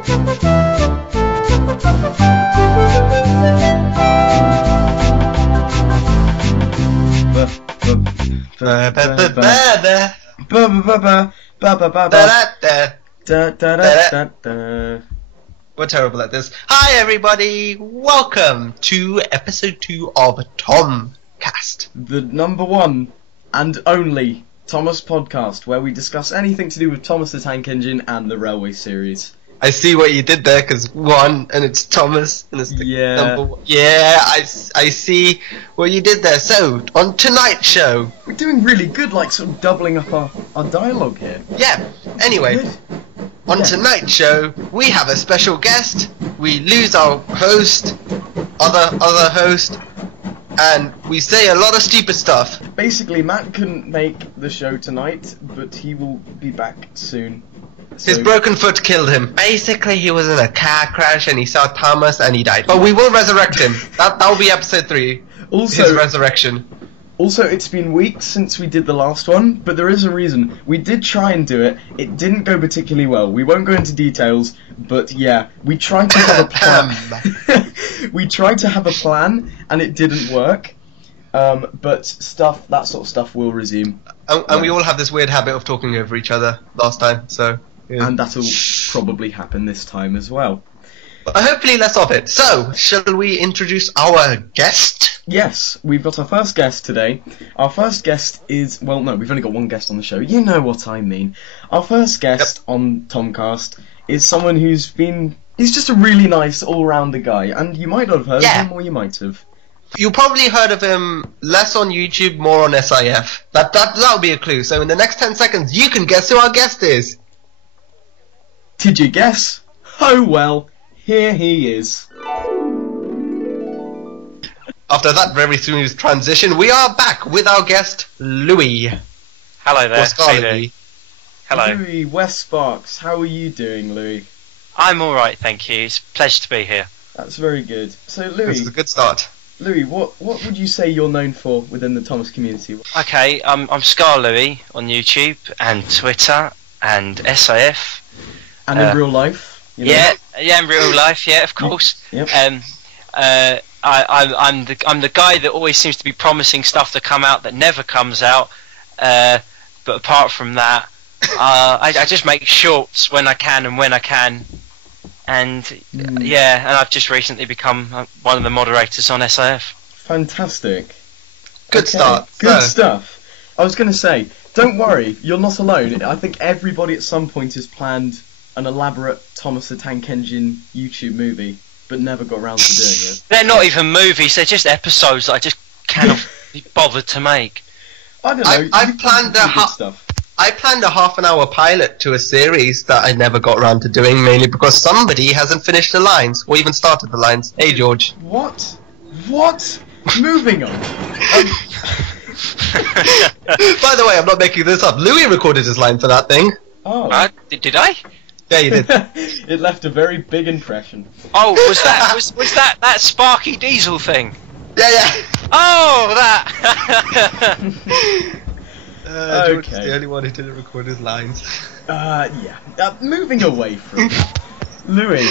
We're terrible at this. Hi everybody, welcome to episode 2 of Thom-Cast, the number one and only Thomas podcast, where we discuss anything to do with Thomas the Tank Engine and the Railway series. I see what you did there, because one, and it's Thomas, and it's the number one. Yeah, I see what you did there. So, on tonight's show... We're doing really good, like, sort of doubling up our dialogue here. Yeah, anyway, on tonight's show, we have a special guest, we lose our host, other host, and we say a lot of stupid stuff. Basically, Matt couldn't make the show tonight, but he will be back soon. His broken foot killed him. Basically, he was in a car crash and he saw Thomas and he died. But we will resurrect him. That'll be episode 3. Also, his resurrection. Also, it's been weeks since we did the last one, but there is a reason. We did try and do it. It didn't go particularly well. We won't go into details, but yeah, we tried to have a plan. We tried to have a plan, and it didn't work. But that sort of stuff will resume. And we all have this weird habit of talking over each other last time, so... Yeah. And that'll probably happen this time as well. But hopefully less of it. So, shall we introduce our guest? Yes, we've got our first guest today. Our first guest is... Well, no, we've only got one guest on the show. You know what I mean. Our first guest on Thom-Cast is someone who's been... He's just a really nice all-rounder guy. And you might not have heard of him, or you might have. You probably heard of him less on YouTube, more on SIF. That'll be a clue. So in the next 10 seconds, you can guess who our guest is. Did you guess? Oh well, here he is. After that very smooth transition, we are back with our guest, Louie. Hello there. Skarlouie. Hello. Louie West-Sparkes, how are you doing, Louie? I'm alright, thank you. It's a pleasure to be here. That's very good. So, Louie... This is a good start. Louie, what would you say you're known for within the Thomas community? Okay, I'm Skarlouie on YouTube and Twitter and SIF. And in real life? You know? Yeah, in real life, yeah, of course. Yep. I'm the guy that always seems to be promising stuff to come out that never comes out. But apart from that, I just make shorts when I can and when I can. And yeah, and I've just recently become one of the moderators on SIF. Fantastic. Good start. Good stuff. I was going to say, don't worry, you're not alone. I think everybody at some point has planned an elaborate Thomas the Tank Engine YouTube movie, but never got around to doing it. They're not even movies, they're just episodes that I just cannot be bothered to make. I don't know. I planned a half-an-hour pilot to a series that I never got around to doing, mainly because somebody hasn't finished the lines, or even started the lines. Hey, George. What? Moving on. By the way, I'm not making this up. Louie recorded his line for that thing. Oh. Did I? Yeah, you did. It left a very big impression. Oh, was that Sparky Diesel thing? Yeah. Oh, that. George is the only one who didn't record his lines. Moving away from Louie.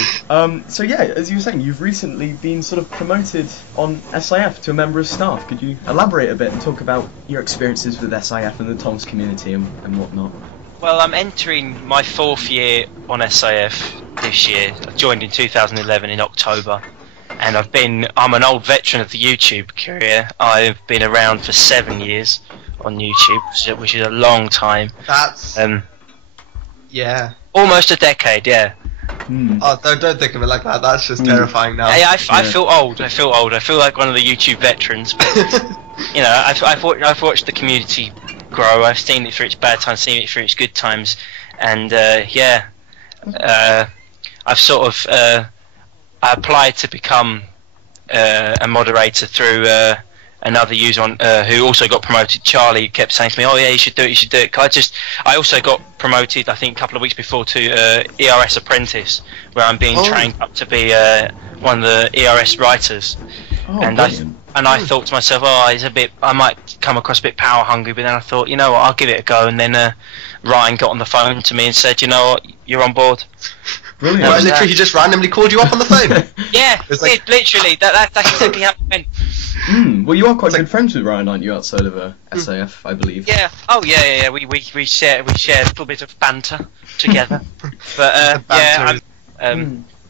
So yeah, as you were saying, you've recently been sort of promoted on SIF to a member of staff. Could you elaborate a bit and talk about your experiences with SIF and the Thoms community and whatnot? Well, I'm entering my 4th year on SIF this year. I joined in 2011 in October, and I'm an old veteran of the YouTube career. I've been around for 7 years on YouTube, which is a long time. That's yeah, almost a decade. Yeah. Oh, don't think of it like that. That's just terrifying now. Hey, I feel old. I feel like one of the YouTube veterans. But, you know, I've watched the community grow. I've seen it through its bad times, seen it through its good times, and I've sort of I applied to become a moderator through another user on who also got promoted. Charlie kept saying to me, "Oh yeah, you should do it." I also got promoted, I think, a couple of weeks before to ERS Apprentice, where I'm being trained up to be one of the ERS writers. And I thought to myself, I might come across a bit power hungry, but then I thought, you know what, I'll give it a go. And then Ryan got on the phone to me and said, you know what, you're on board. Brilliant. Well, literally, he just randomly called you up on the phone. Yeah, It's like- literally. That's exactly how it went. Well, you are quite It's good friends with Ryan, aren't you? Outside of SAF, I believe. Yeah. Oh, yeah. We share a little bit of banter together. But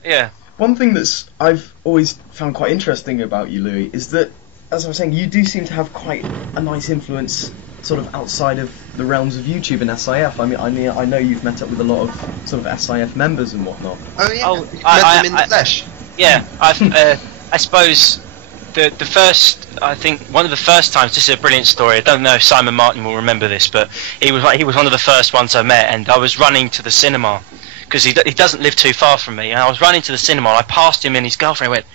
yeah. One thing that's I've always found quite interesting about you, Louie, is that, as I was saying, you do seem to have quite a nice influence, sort of outside of the realms of YouTube and SIF. I know you've met up with a lot of sort of SIF members and whatnot. Oh yeah. Oh, You met them in the flesh. Yeah, I suppose the first, I think one of the first times. This is a brilliant story. I don't know if Simon Martin will remember this, but he was one of the first ones I met, and I was running to the cinema because he doesn't live too far from me, and I was running to the cinema. And I passed him and his girlfriend. Went,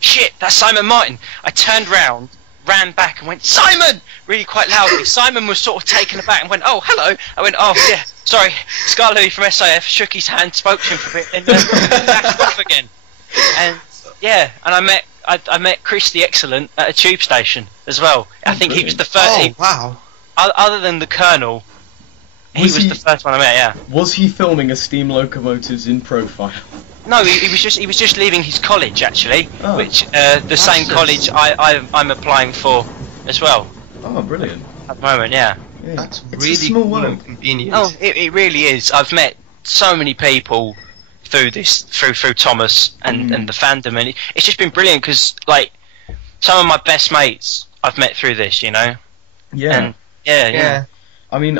shit, that's Simon Martin. I turned round, ran back, and went, Simon, really quite loudly. Simon was sort of taken aback and went, oh, hello. I went, oh yeah, sorry, Skarlouie from SIF. Shook his hand, spoke to him for a bit, and then backed off again. And yeah, and I met Chris the Excellent at a tube station as well. I think he was the first. Oh wow! Other than the Colonel, he was the first one I met. Yeah. Was he filming a steam locomotives in profile? No, he was just leaving his college actually, which the same college I'm applying for as well. Oh, brilliant! At the moment, yeah. That's It's really a small cool world. and convenient. Oh, it really is. I've met so many people through Thomas and the fandom, and it's just been brilliant because like some of my best mates I've met through this, you know. Yeah. And yeah. I mean,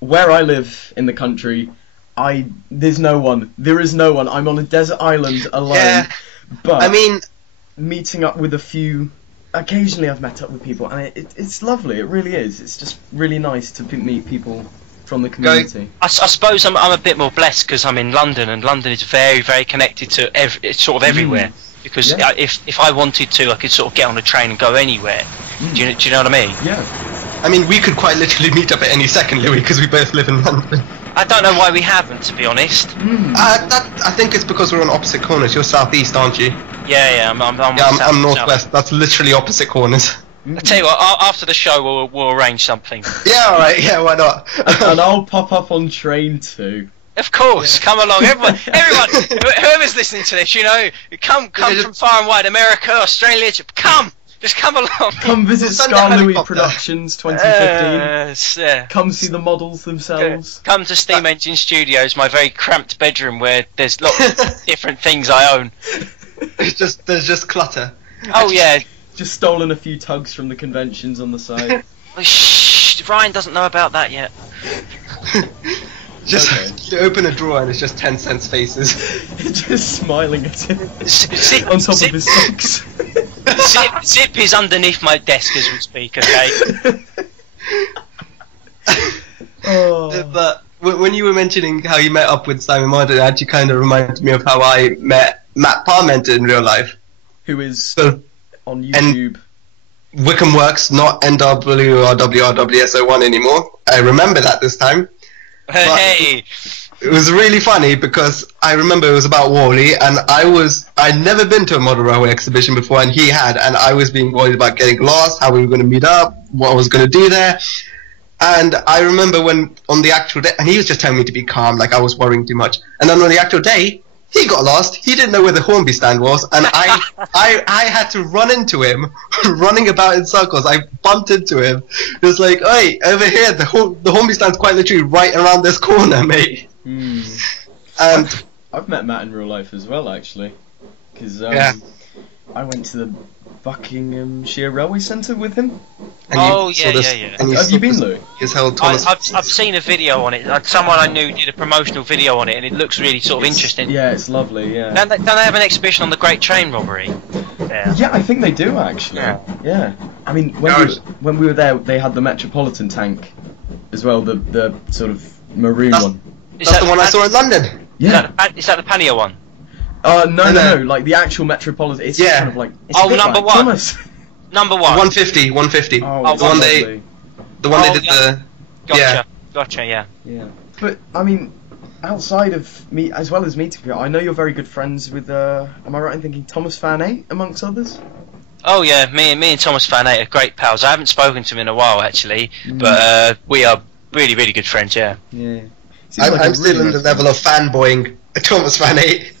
where I live in the country, there is no one. I'm on a desert island alone. Yeah. But I mean, meeting up with a few. Occasionally, I've met up with people, and it's lovely. It really is. It's just really nice to meet people from the community. I suppose I'm a bit more blessed because I'm in London, and London is very, very connected to everywhere. Because if I wanted to, I could sort of get on a train and go anywhere. Do you know what I mean? Yeah. I mean, we could quite literally meet up at any second, Louis, because we both live in London. I don't know why we haven't, to be honest. I think it's because we're on opposite corners. You're southeast, aren't you? Yeah. I'm northwest. That's literally opposite corners. I tell you what, after the show we'll arrange something. Yeah, alright, yeah, why not? And I'll pop up on train too. Of course, come along, everyone, whoever's listening to this, you know, come from far and wide, America, Australia, just come along. Come visit Sunday Skarlouie helicopter. Productions 2015. Yeah. Come see the models themselves. Come to Steam Engine Studios, my very cramped bedroom where there's lots of different things I own. There's just clutter. Oh yeah. Just stolen a few tugs from the conventions on the side. Shh, Ryan doesn't know about that yet. Just you open a drawer and it's just 10 cents faces. Just smiling at him Zip, on top of his socks. Zip is underneath my desk as we speak, okay? But when you were mentioning how you met up with Simon Martin, it actually kind of reminded me of how I met Matt Parmenter in real life. Who is So, on YouTube. Wickham Works, not NW or WRWSO1 anymore. I remember that this time. Hey! It was really funny because I remember it was about Wally, and I'd never been to a model railway exhibition before, and he had, and I was being worried about getting lost, how we were going to meet up, what I was going to do there. And I remember when on the actual day, and he was just telling me to be calm, like I was worrying too much. And then on the actual day, he got lost. He didn't know where the Hornby stand was, and I had to run into him, running about in circles. I bumped into him. It was like, "Hey, over here, the Hornby stand's quite literally right around this corner, mate." And I've met Matt in real life as well, actually, because I went to the Buckinghamshire Railway Centre with him. And Have you been, Louis? I've seen a video on it. Someone I knew did a promotional video on it, and it looks really sort of interesting. Yeah, it's lovely. Yeah. Don't they have an exhibition on the Great Train Robbery? Yeah, I think they do actually. Yeah. I mean, when we were there, they had the Metropolitan tank as well, the sort of maroon one. That's the one I saw in London. Yeah. Is that the Pannier one? No, like the actual Metropolitan. It's kind of like. It's number one. Thomas. Number 1. 150. Oh, the one they did the. Gotcha. Yeah. But I mean, outside of me, as well as meeting people, I know you're very good friends with. Am I right in thinking Thomas Fan 8 amongst others? Oh yeah, me and Thomas Fan 8 are great pals. I haven't spoken to him in a while actually, but we are really, really good friends. Yeah. Yeah. I'm still in the level of fanboying Thomas Fan 8.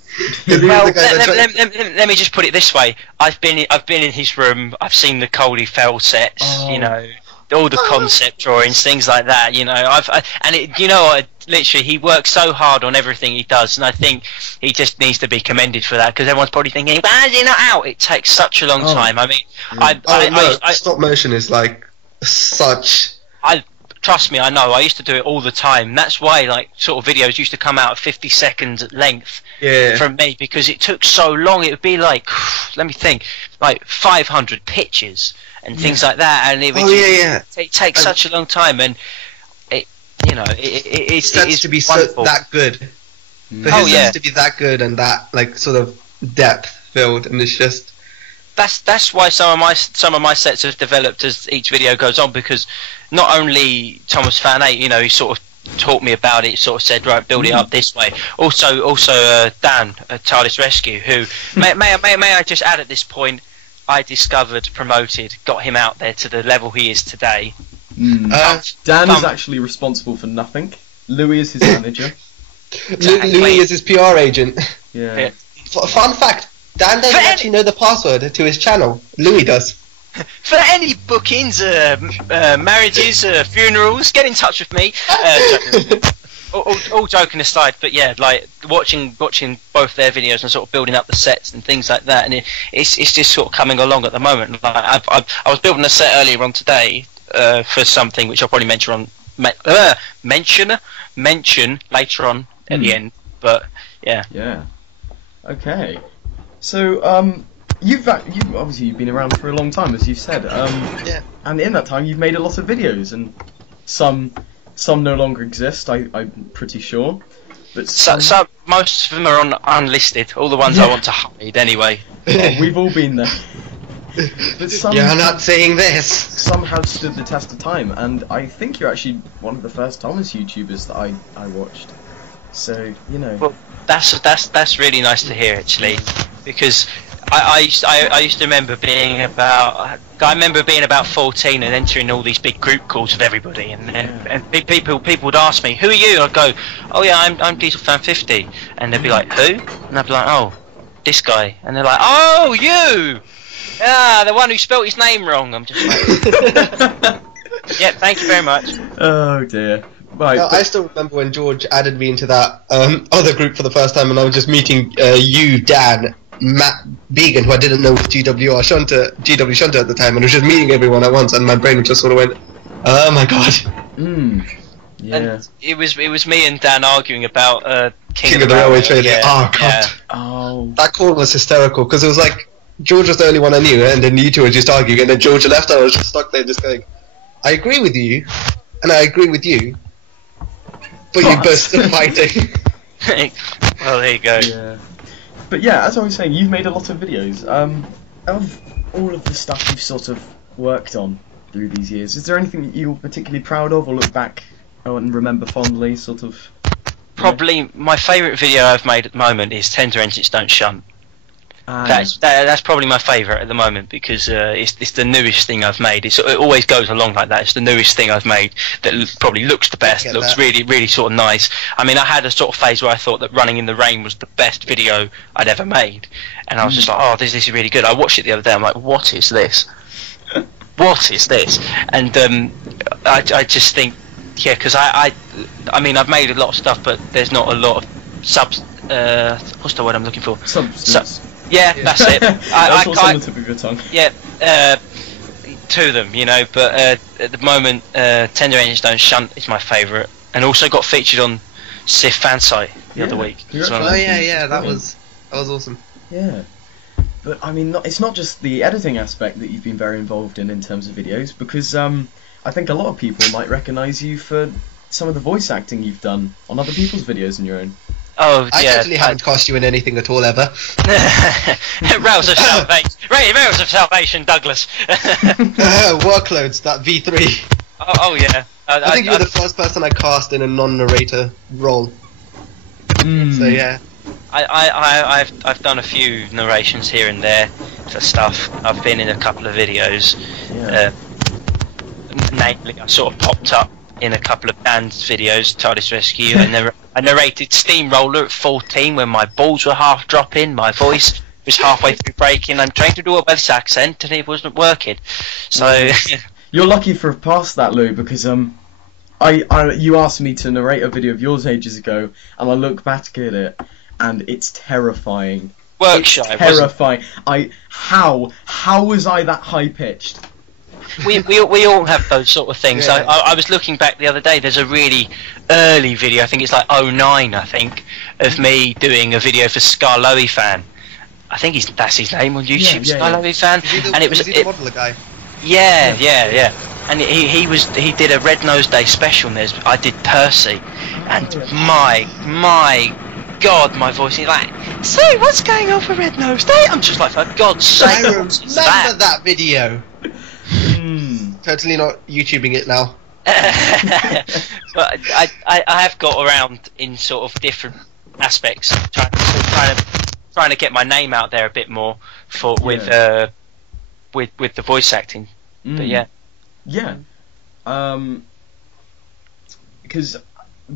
Well, let me just put it this way: I've been in his room. I've seen the Coley Fell sets. You know, all the concept drawings, things like that. You know, literally, he works so hard on everything he does, and I think he just needs to be commended for that, because everyone's probably thinking, "Why is he not out?" It takes such a long time. I mean, stop motion is like such. Trust me, I know. I used to do it all the time. That's why, like, sort of videos used to come out at 50 seconds at length from me, because it took so long. It would be like, let me think, like 500 pictures and things like that, and it would it takes such a long time, and it is to be wonderful. that good. For his sets to be that good and that like sort of depth filled, and it's just. That's why some of my sets have developed as each video goes on, because not only Thomas Fan 8, you know, he sort of taught me about it, sort of said, right, build it up this way. Also Dan at TARDIS Rescue, who may I just add at this point, I discovered, promoted, got him out there to the level he is today. Dan is actually responsible for nothing. Louie is his manager. Louie is his PR agent. Yeah. Fun fact. Dan doesn't actually know the password to his channel. Louis does. For any bookings, marriages, funerals, get in touch with me. All joking aside, but yeah, like watching both their videos and sort of building up the sets and things like that, and it's just sort of coming along at the moment. Like I was building a set earlier on today for something which I'll probably mention later on at the end. But yeah. Yeah. Okay. So, you've been around for a long time, as you've said. And in that time, you've made a lot of videos, and some no longer exist. I'm pretty sure. But most of them are unlisted. All the ones I want to hide, anyway. Well, we've all been there. But you're not saying this. Some have stood the test of time, and I think you're actually one of the first Thomas YouTubers that I watched. So, you know. Well, that's really nice to hear, actually, because I used to remember being about 14 and entering all these big group calls with everybody, and people would ask me, "Who are you?" I'd go, "Oh yeah, I'm Diesel Fan 50," and they'd be like, "Who?" And I'd be like, "Oh, this guy," and they're like, "Oh, you! Ah, the one who spelt his name wrong." I'm just like, "Yeah, thank you very much." Oh dear. Right, no, I still remember when George added me into that other group for the first time, and I was just meeting you, Dan, Matt Began, who I didn't know was GW Shunter at the time, and I was just meeting everyone at once, and my brain just sort of went, "Oh my god." Yeah. And it was me and Dan arguing about King of the Railway Trade. Yeah, oh god. Yeah. Oh. That call was hysterical, because it was like George was the only one I knew, and then you two were just arguing, and then George left, and I was just stuck there just going, "I agree with you, and I agree with you. But you both still fighting." Well, there you go. Yeah. But yeah, as I was saying, you've made a lot of videos. Of all of the stuff you've sort of worked on through these years, is there anything that you're particularly proud of, or look back and remember fondly, sort of? Probably my favourite video I've made at the moment is Tender Engines Don't Shunt. That's probably my favourite at the moment, because it's the newest thing I've made. It always goes along like that. It's the newest thing I've made that probably looks the best, looks really sort of nice. I mean, I had a sort of phase where I thought that Running in the Rain was the best video I'd ever made, and I was just like, "Oh, this is really good." I watched it the other day. I'm like, "What is this? What is this?" And I just think, yeah, because I mean, I've made a lot of stuff, but there's not a lot of what's the word I'm looking for? Substance. Yeah, that's it. That's what's on the tip of your tongue. Yeah, to them, you know. But at the moment, Tender Engines Don't Shunt is my favourite, and also got featured on Sif Fansite the other week. Oh yeah, that was awesome. Yeah, but I mean, it's not just the editing aspect that you've been very involved in terms of videos, because I think a lot of people might recognise you for some of the voice acting you've done on other people's videos and your own. Oh, I yeah, certainly haven't cost you in anything at all ever. Rails of Salvation. Rails of Salvation, Douglas. Workloads, that V3. Oh yeah. I think you were the first person I cast in a non-narrator role. So yeah. I've done a few narrations here and there for stuff. I've been in a couple of videos. Yeah. Namely, I sort of popped up in a couple of Dan's videos, TARDIS Rescue, and I narrated Steamroller at 14 when my balls were half dropping, my voice was halfway through breaking. I'm trying to do a Welsh accent and it wasn't working. So you're lucky for past that, Lou, because you asked me to narrate a video of yours ages ago, and I look back at it, and it's terrifying. Workshop. It's terrifying. How was I that high pitched? We all have those sort of things. Yeah. I was looking back the other day. There's a really early video. I think it's like 09. I think of me doing a video for Skarlouie fan. I think that's his name on YouTube. Skarlouie fan. And it was the modeler guy. Yeah. And he did a Red Nose Day special. And I did Percy, and my God, my voice is like, so what's going on for Red Nose Day? I'm just like, for God's sake, I remember that video. Totally not YouTubing it now. But I have got around in sort of different aspects, trying to get my name out there a bit more with the voice acting. But yeah, because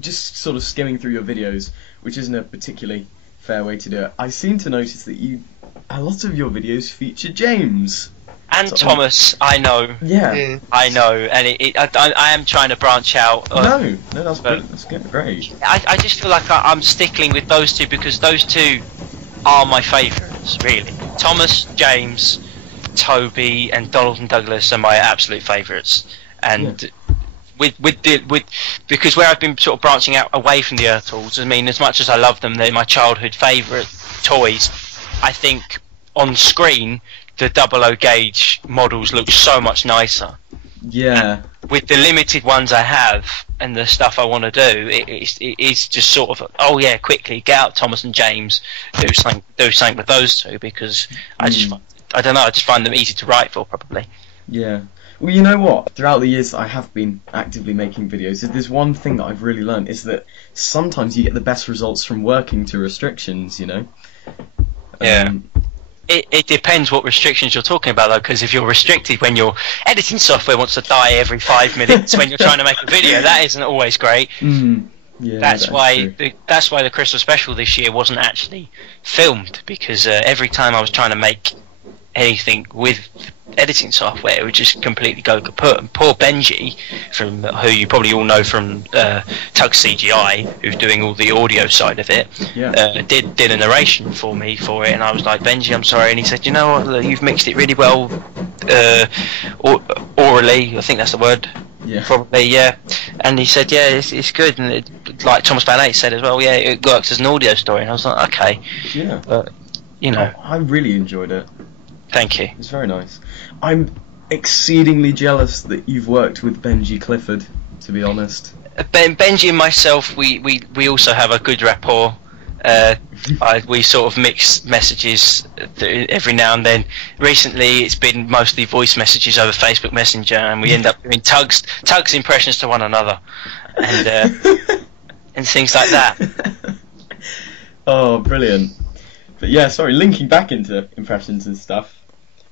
just sort of skimming through your videos, which isn't a particularly fair way to do it, I seem to notice that a lot of your videos feature James. And Thomas, I know. Yeah. I know, and I am trying to branch out. No, that's good. That's good. Great. I just feel like I'm stickling with those two because those two are my favourites, really. Thomas, James, Toby, and Donald and Douglas are my absolute favourites. And because where I've been sort of branching out away from the Earthals, I mean, as much as I love them, they're my childhood favourite toys. I think on screen, the 00 gauge models look so much nicer. Yeah. And with the limited ones I have and the stuff I want to do, it is just sort of, quickly get out Thomas and James, do something with those two, because I just find them easy to write for, probably. Yeah. Well, you know what? Throughout the years I have been actively making videos, there's one thing that I've really learned, is that sometimes you get the best results from working to restrictions, you know? Yeah. It depends what restrictions you're talking about, though, because if you're restricted when your editing software wants to die every 5 minutes when you're trying to make a video, that isn't always great. Yeah, that's why the Christmas special this year wasn't actually filmed, because every time I was trying to make anything with editing software, it would just completely go kaput. And poor Benji, who you probably all know from Tug CGI, who's doing all the audio side of it, did a narration for me for it, and I was like, Benji, I'm sorry, and he said, you know what, you've mixed it really well, orally, I think that's the word. Yeah. Probably, yeah. And he said, yeah, it's good, and like Thomas Van Eyck said as well, yeah, it works as an audio story, and I was like, okay. Yeah. But, you know. I really enjoyed it. Thank you. It's very nice. I'm exceedingly jealous that you've worked with Benji Clifford, to be honest. Benji and myself, we also have a good rapport. We sort of mix messages every now and then. Recently, it's been mostly voice messages over Facebook Messenger, and we end up doing Tug's impressions to one another, and and things like that. Oh, brilliant! But yeah, sorry, linking back into impressions and stuff.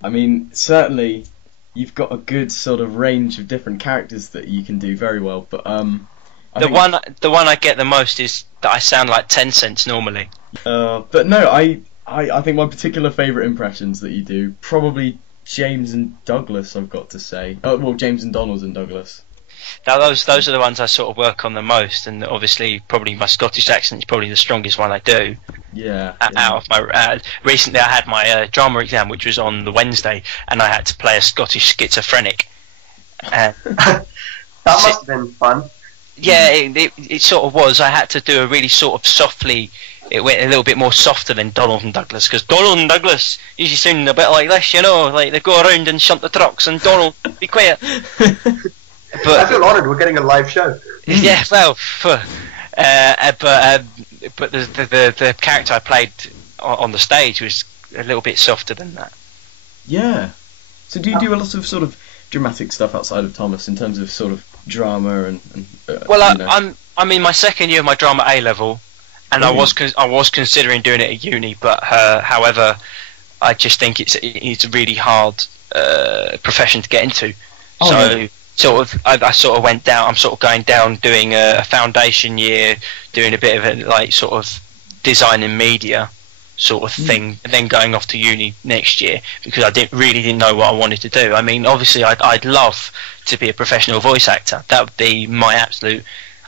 I mean, certainly you've got a good sort of range of different characters that you can do very well. But the one I get the most is that I sound like 10 cents normally. But no, I think my particular favourite impressions that you do, probably James and Douglas, I've got to say. Well, James and Donald and Douglas. Now those are the ones I sort of work on the most, and obviously probably my Scottish accent is probably the strongest one I do. Yeah. Out of my recently I had my drama exam, which was on the Wednesday, and I had to play a Scottish schizophrenic. That must have been fun. Yeah, it sort of was. I had to do a really sort of softly. It went a little bit more softer than Donald and Douglas, because Donald and Douglas usually sound a bit like this, you know, like they go around and shunt the trucks, and Donald, be quiet. But I feel honoured. We're getting a live show. Yeah, well, but the character I played on the stage was a little bit softer than that. Yeah. So do you do a lot of sort of dramatic stuff outside of Thomas in terms of sort of drama and well, I'm in my second year of my drama A level, and I was considering doing it at uni, but however, I just think it's a really hard profession to get into. I sort of went down. I'm sort of going down doing a foundation year, doing a bit of a like sort of design and media sort of thing, and then going off to uni next year because I didn't know what I wanted to do. I mean, obviously, I'd love to be a professional voice actor. That would be my absolute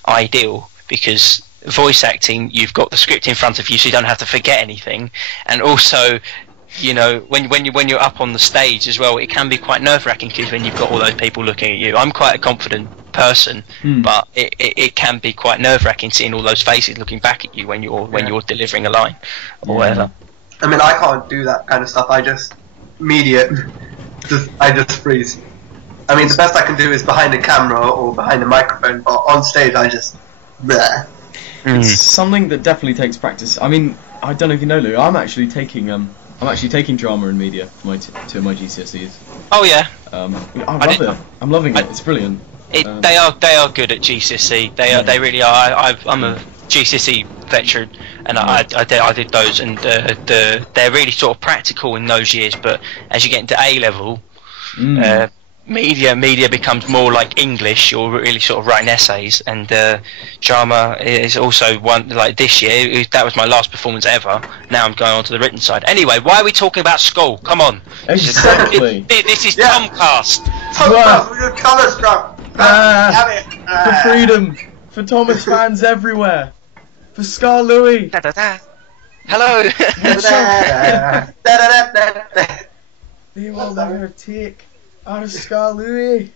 ideal, because voice acting, you've got the script in front of you, so you don't have to forget anything, and also, you know, when you're up on the stage as well, it can be quite nerve-wracking because when you've got all those people looking at you. I'm quite a confident person, but it can be quite nerve-wracking seeing all those faces looking back at you when you're delivering a line or whatever. I mean, I can't do that kind of stuff. I just I just freeze. I mean, the best I can do is behind a camera or behind a microphone, but on stage I just bleh. It's something that definitely takes practice. I mean, I don't know if you know, Lou, I'm actually taking drama and media for two of my GCSEs. Oh yeah. I love it. I'm loving it. It's brilliant. They are good at GCSE. They really are. I'm a GCSE veteran, and I did those, and they're really sort of practical in those years. But as you get into A level, media becomes more like English. You're really sort of writing essays, and drama is also one. Like this year, that was my last performance ever. Now I'm going on to the written side. Anyway, why are we talking about school? Come on. Exactly. This is Thom-Cast. Thom-Cast, we're gonna come us from. For freedom, for Thomas fans everywhere, for Skarlouie. Hello. They will never take our Skarlouie.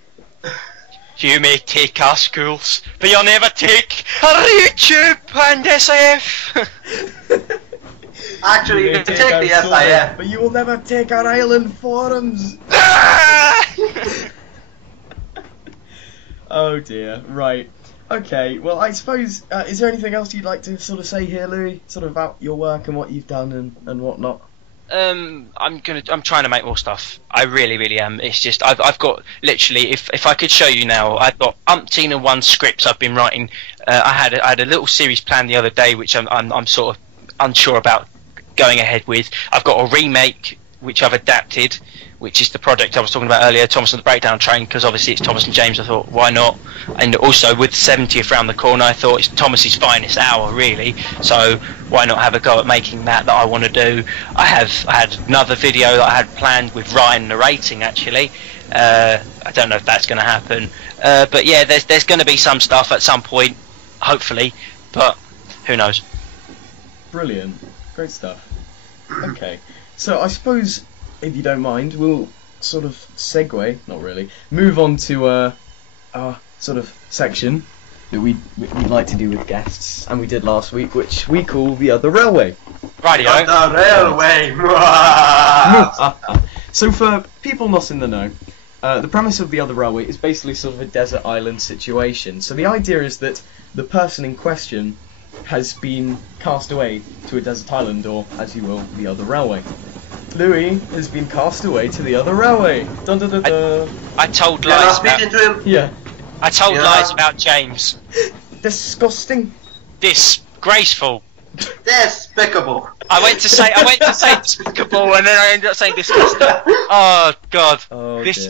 You may take our schools, but you'll never take our YouTube and SIF. Actually, you can take the SIF, but you will never take our island forums. Oh dear, right. Okay, well I suppose, is there anything else you'd like to sort of say here, Louis? Sort of about your work and what you've done and whatnot? I'm trying to make more stuff. I really am. It's just, I've got, literally, if I could show you now, I've got umpteen and one scripts I've been writing. I had a little series planned the other day, which I'm sort of unsure about going ahead with. I've got a remake, which I've adapted, which is the project I was talking about earlier, Thomas and the Breakdown Train, because obviously it's Thomas and James. I thought, why not? And also with 70th round the corner, I thought it's Thomas's finest hour, really. So why not have a go at making that I want to do? I had another video that I had planned with Ryan narrating, actually. I don't know if that's going to happen, but yeah, there's going to be some stuff at some point, hopefully, but who knows? Brilliant, great stuff. Okay, so I suppose, if you don't mind, we'll sort of segue, not really, move on to our sort of section that we'd like to do with guests, and we did last week, which we call The Other Railway. Rightio. The railway. So for people not in the know, the premise of The Other Railway is basically sort of a desert island situation. So the idea is that the person in question has been cast away to a desert island, or, as you will, the other railway. Louis has been cast away to the other railway. Dun, dun, dun, dun. I told lies about... Yeah. I told lies about James. Disgusting. Disgraceful. Despicable. I went to say despicable, and then I ended up saying disgusting. Oh God. Oh, this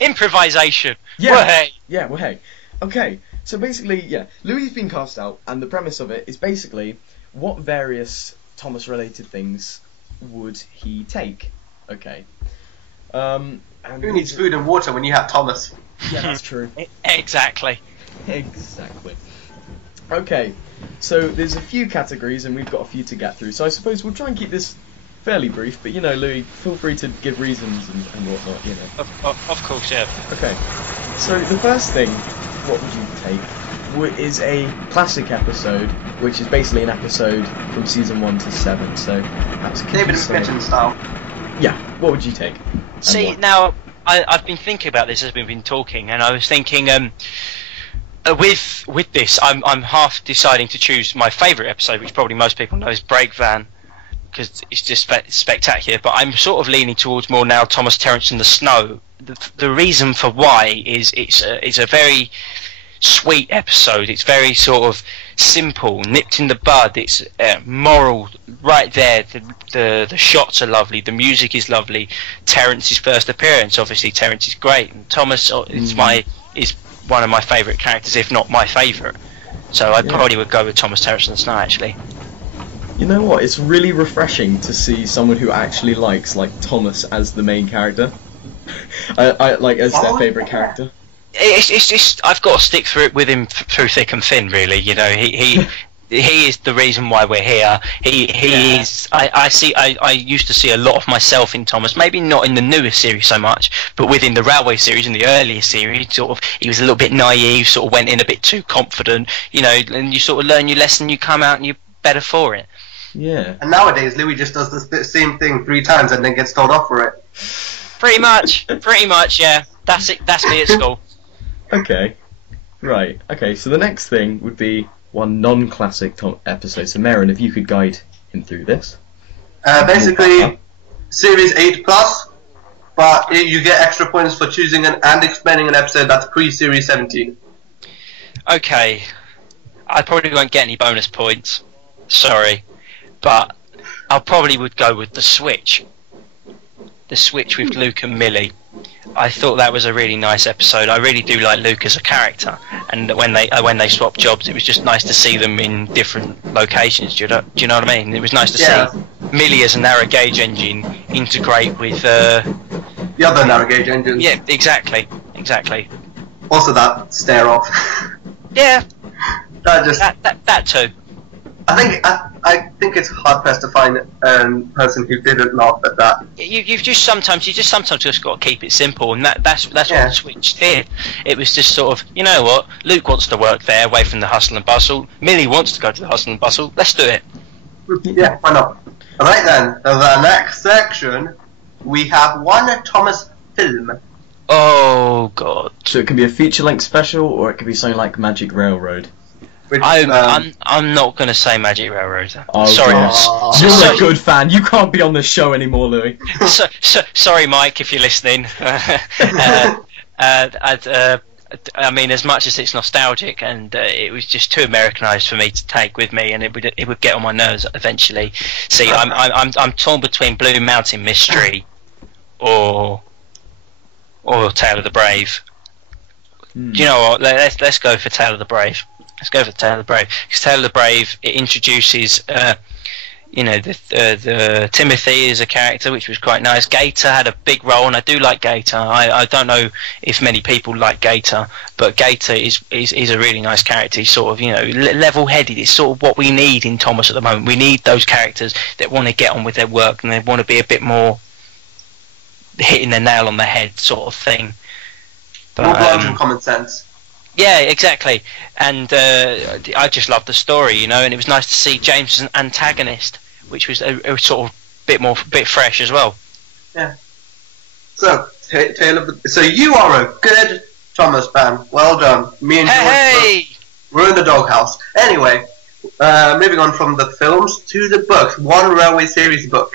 improvisation. Yeah. Well, hey. Yeah. Well, hey. Okay. So basically, yeah, Louis's been cast out, and the premise of it is basically what various Thomas-related things would he take? Okay. And who needs food and water when you have Thomas? Yeah, that's true. Exactly. Exactly. Okay, so there's a few categories, and we've got a few to get through. So I suppose we'll try and keep this fairly brief, but you know, Louis, feel free to give reasons and whatnot. You know. Of course, yeah. Okay. So the first thing, what would you take, is a classic episode, which is basically an episode from season 1 to 7. So that's David and Pigeon style. Yeah. What would you take? See, now I've been thinking about this as we've been talking, and I was thinking, with this, I'm half deciding to choose my favourite episode, which probably most people know is Break Van, because it's just spectacular. But I'm sort of leaning towards more now Thomas Terence and the Snow. The reason for why is it's a very sweet episode. It's very sort of simple, nipped in the bud. It's moral right there. The shots are lovely. The music is lovely. Terrence's first appearance, obviously, Terrence is great. And Thomas is one of my favourite characters, if not my favourite. So I probably would go with Thomas Terrence and the Snow, actually. You know what? It's really refreshing to see someone who actually likes Thomas as the main character. I like as their favourite character. It's just I've got to stick through it with him through thick and thin. Really, you know, he is the reason why we're here. He is. I used to see a lot of myself in Thomas. Maybe not in the newest series so much, but within the Railway series, in the earlier series, sort of he was a little bit naive. Sort of went in a bit too confident. You know, and you sort of learn your lesson. You come out and you're better for it. Yeah. And nowadays, Louie just does the same thing 3 times and then gets told off for it. Pretty much, yeah. That's it. That's me at school. Okay. Right. Okay, so the next thing would be one non-classic episode. So, Mayoorhan, if you could guide him through this. Basically, Series 8+, but you get extra points for choosing and explaining an episode that's pre-Series 17. Okay. I probably won't get any bonus points. Sorry. But I probably would go with The Switch. The Switch with Luke and Millie. I thought that was a really nice episode. I really do like Luke as a character, and when they swapped jobs, it was just nice to see them in different locations. Do you know what I mean? It was nice to see Millie as a narrow gauge engine integrate with the other narrow gauge engines. Yeah, exactly. Also, that stare off. Yeah, that too. I think it's hard pressed to find a person who didn't laugh at that. You just sometimes just got to keep it simple, and that's what the Switch did. It was just sort of, you know what, Luke wants to work there, away from the hustle and bustle. Millie wants to go to the hustle and bustle. Let's do it. Yeah, why not? All right then. For the next section, we have one Thomas film. Oh God! So it can be a feature-length special, or it could be something like Magic Railroad. Which, I'm not going to say Magic Railroad. Oh, sorry. You're a good fan. You can't be on this show anymore, Louie. Sorry, Mike, if you're listening. I mean, as much as it's nostalgic, and it was just too Americanized for me to take with me, and it would get on my nerves eventually. See, I'm torn between Blue Mountain Mystery or Tale of the Brave. Do you know what? Let's go for Tale of the Brave. Let's go for Tale of the Brave, because Tale of the Brave, it introduces, the Timothy as a character, which was quite nice. Gator had a big role, and I do like Gator. I don't know if many people like Gator, but Gator is a really nice character. He's sort of, level-headed. It's sort of what we need in Thomas at the moment. We need those characters that want to get on with their work, and they want to be a bit more hitting the nail on the head sort of thing. But, more grounded in common sense. Yeah, exactly, and I just loved the story, and it was nice to see James as an antagonist, which was a sort of bit fresh as well. Yeah. So, so you are a good Thomas fan. Well done. Me and George we're in the doghouse. Anyway, moving on from the films to the books. One Railway series book.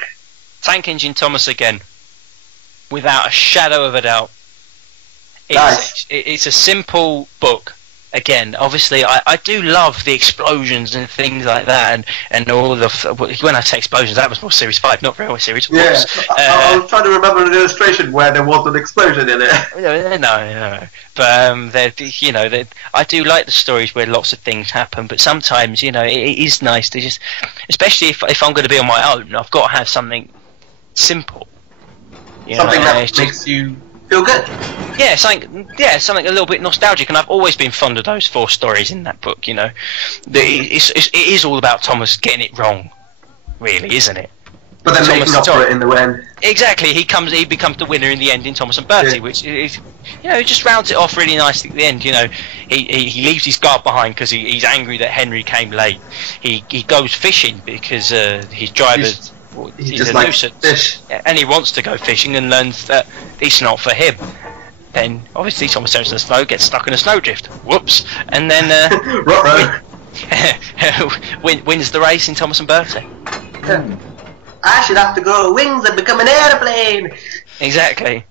Tank Engine Thomas again, without a shadow of a doubt. It's a simple book. Again, obviously, I do love the explosions and things like that, and all the when I say explosions, that was more Series 5, not Railway Series. Yeah, I was trying to remember an illustration where there was an explosion in it. No, but I do like the stories where lots of things happen, but sometimes it is nice to just, especially if I'm going to be on my own, I've got to have something simple. Something that makes you feel good. Yeah, something a little bit nostalgic, and I've always been fond of those 4 stories in that book. It is all about Thomas getting it wrong, really, isn't it? But then making up for it in the end. Exactly, he becomes the winner in the end in Thomas and Bertie, which is, it just rounds it off really nicely at the end. He leaves his guard behind because he's angry that Henry came late. He goes fishing because his driver's. He's a nuisance, fish. And he wants to go fishing and learns that it's not for him. Then obviously Thomas Terrence and the Snow gets stuck in a snowdrift. Whoops! And then wins the race in Thomas and Bertie. I should have to grow wings and become an airplane. Exactly.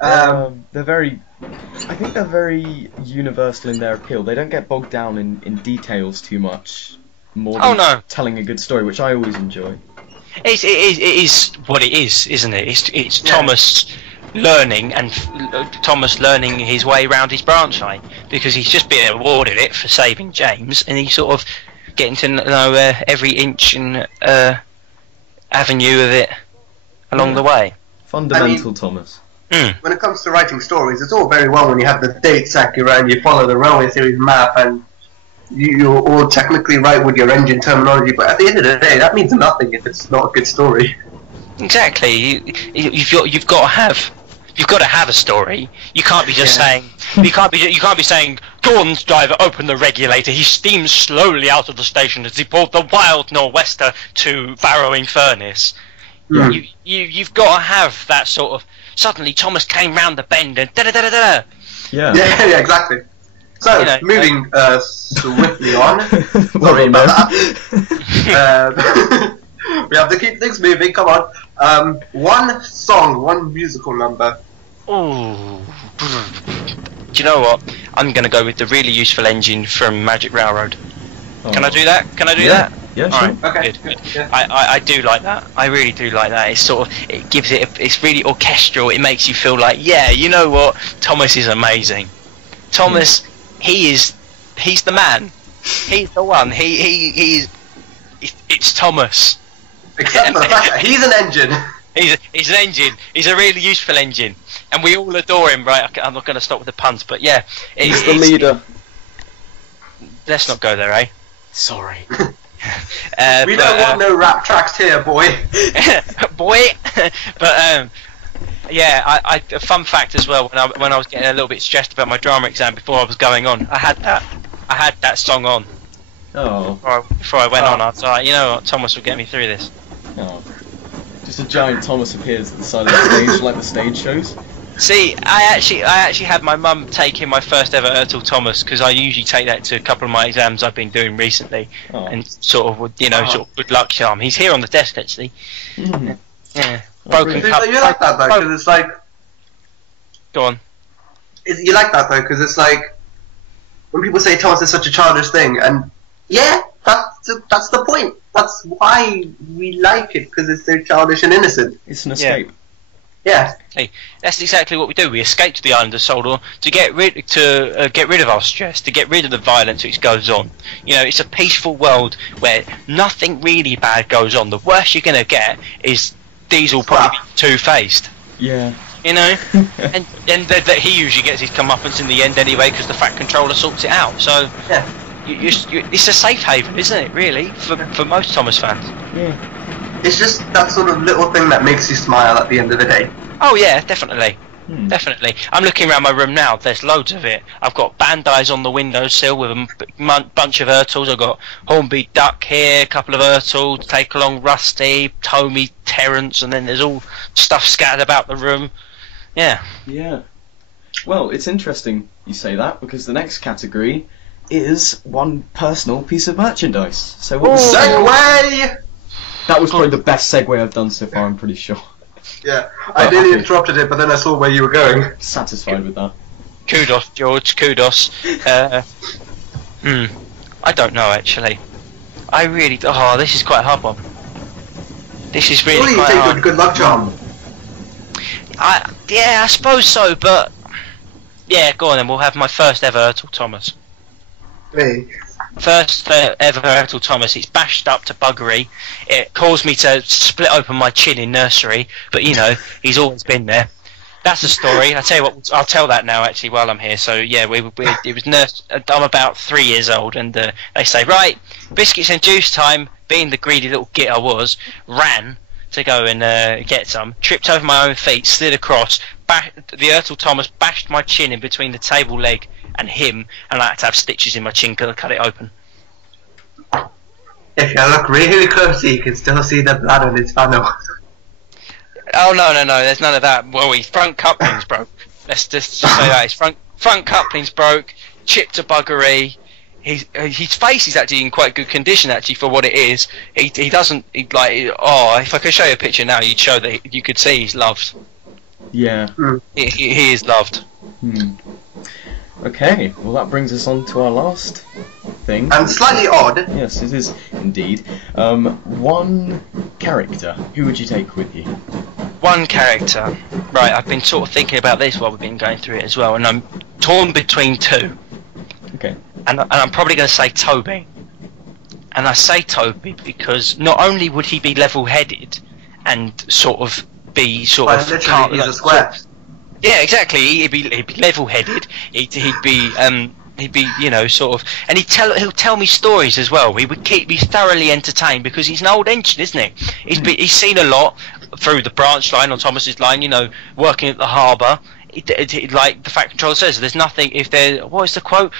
They're very. I think they're very universal in their appeal. They don't get bogged down in details too much, more than telling a good story, which I always enjoy. It is what it is, isn't it? It's Thomas learning his way around his branch line, because he's just been awarded it for saving James, and he's sort of getting to know every inch and avenue of it along the way. Fundamental, Thomas. When it comes to writing stories, it's all very well when you have the dates accurate and you follow the railway series map and you're all technically right with your engine terminology, but at the end of the day, that means nothing if it's not a good story. Exactly. You've got to have a story. You can't be just saying. You can't be saying, "Go on, driver, open the regulator." He steams slowly out of the station as he pulled the wild nor'wester to Barrowing Furnace. Yeah. You've got to have that sort of. Suddenly, Thomas came round the bend and da-da-da-da-da. Yeah, exactly. So, moving swiftly on. Sorry about that. We have to keep things moving, come on. One musical number. Ooh. Do you know what? I'm going to go with the really useful engine from Magic Railroad. Can I do that? that? Yeah, sure. Right, okay. Good. Yeah. I do like that. I really do like that. It's sort of, it gives it, it's really orchestral. It makes you feel like, yeah, you know what? Thomas is amazing. Thomas, he's the man. He's the one. It's Thomas. Except for the fact that he's an engine. He's an engine. He's a really useful engine, and we all adore him, right? I'm not going to stop with the puns, but yeah, he's the leader. Let's not go there, eh? Sorry. We don't want no rap tracks here, boy. Boy. But yeah, a fun fact as well. When I was getting a little bit stressed about my drama exam before I was going on, I had that song on. Oh. Before I went on, I was like, you know what, Thomas will get me through this. Oh. Just a giant Thomas appears at the side of the stage, like the stage shows. See, I actually had my mum taking my first ever Ertl Thomas, because I usually take that to a couple of my exams I've been doing recently, and sort of would, sort of good luck charm. He's here on the desk actually. Yeah. Broken cup. You like that though, because it's like. Go on. You like that though, because it's like when people say Thomas is such a childish thing, and yeah, that's the point. That's why we like it, because it's so childish and innocent. It's an escape. Yeah. Hey, that's exactly what we do. We escape to the island of Sodor to get rid of our stress, to get rid of the violence which goes on. It's a peaceful world where nothing really bad goes on. The worst you're gonna get is Diesel probably two-faced. Yeah. and that he usually gets his comeuppance in the end anyway, because the Fat Controller sorts it out. So yeah, it's a safe haven, isn't it? Really, for most Thomas fans. Yeah. It's just that sort of little thing that makes you smile at the end of the day. Oh yeah, definitely. Definitely. I'm looking around my room now, there's loads of it. I've got Bandai's on the windowsill with a bunch of Ertls. I've got Hornby Duck here, a couple of Ertls, Take Along Rusty, Tommy, Terrence, and then there's all stuff scattered about the room. Yeah. Yeah. Well, it's interesting you say that, because the next category is one personal piece of merchandise. So what was Segway! That was probably the best segue I've done so far, I'm pretty sure. Yeah, I nearly interrupted it, but then I saw where you were going. Satisfied with that. Kudos, George, kudos. I don't know, actually. I really... this is quite a hard one. This is really quite hard. Good luck charm. Yeah, I suppose so, but... Yeah, go on then, we'll have my first ever Ertl Thomas. Me. First ever Ertl Thomas. It's bashed up to buggery. It caused me to split open my chin in nursery, but he's always been there. That's the story. I tell you what, I'll tell that now actually while I'm here. So yeah, it was nurse. I'm about 3 years old, and they say, right, biscuits and juice time. Being the greedy little git I was, ran to go and get some. Tripped over my own feet, slid across. The Ertl Thomas bashed my chin in between the table leg and him, and I had to have stitches in my chin to cut it open. If you look really closely, you can still see the blood on his funnel. Oh no, there's none of that. Well, his front couplings broke. Let's just say that his front couplings broke, chipped to buggery. His face is actually in quite good condition actually for what it is. He doesn't if I could show you a picture now, you'd show that you could see he's loved. Yeah. He is loved. Okay, well that brings us on to our last thing. And slightly odd. Yes, it is indeed. One character. Who would you take with you? One character. Right, I've been sort of thinking about this while we've been going through it as well, and I'm torn between two. Okay. And I'm probably going to say Toby. And I say Toby because not only would he be level-headed and sort of be sort of literally he's a square. Yeah, exactly. He'd be level-headed. He'd be you know sort of, and he'll tell me stories as well. He would keep me thoroughly entertained because he's an old engine, isn't he? He's seen a lot through the branch line on Thomas's line. You know, working at the harbour. Like the Fact Controller says, there's nothing. What is the quote?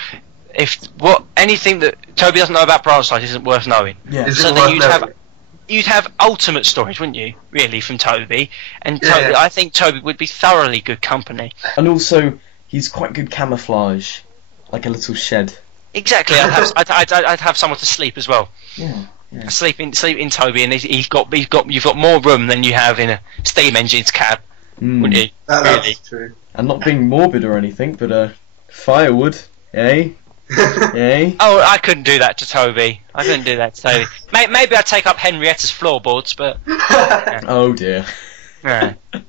Anything that Toby doesn't know about branch lines isn't worth knowing. Yeah. So then you'd have ultimate stories, wouldn't you? Really, from Toby. And Toby, I think Toby would be thoroughly good company. And also, he's quite good camouflage, like a little shed. Exactly. I'd have someone to sleep as well. Yeah. Sleep in Toby, and you've got more room than you have in a steam engine's cab, wouldn't you? That's true. And not being morbid or anything, but firewood, eh? Eh? Oh, I couldn't do that to Toby. Maybe I'd take up Henrietta's floorboards, but... Yeah. Oh dear. Yeah. I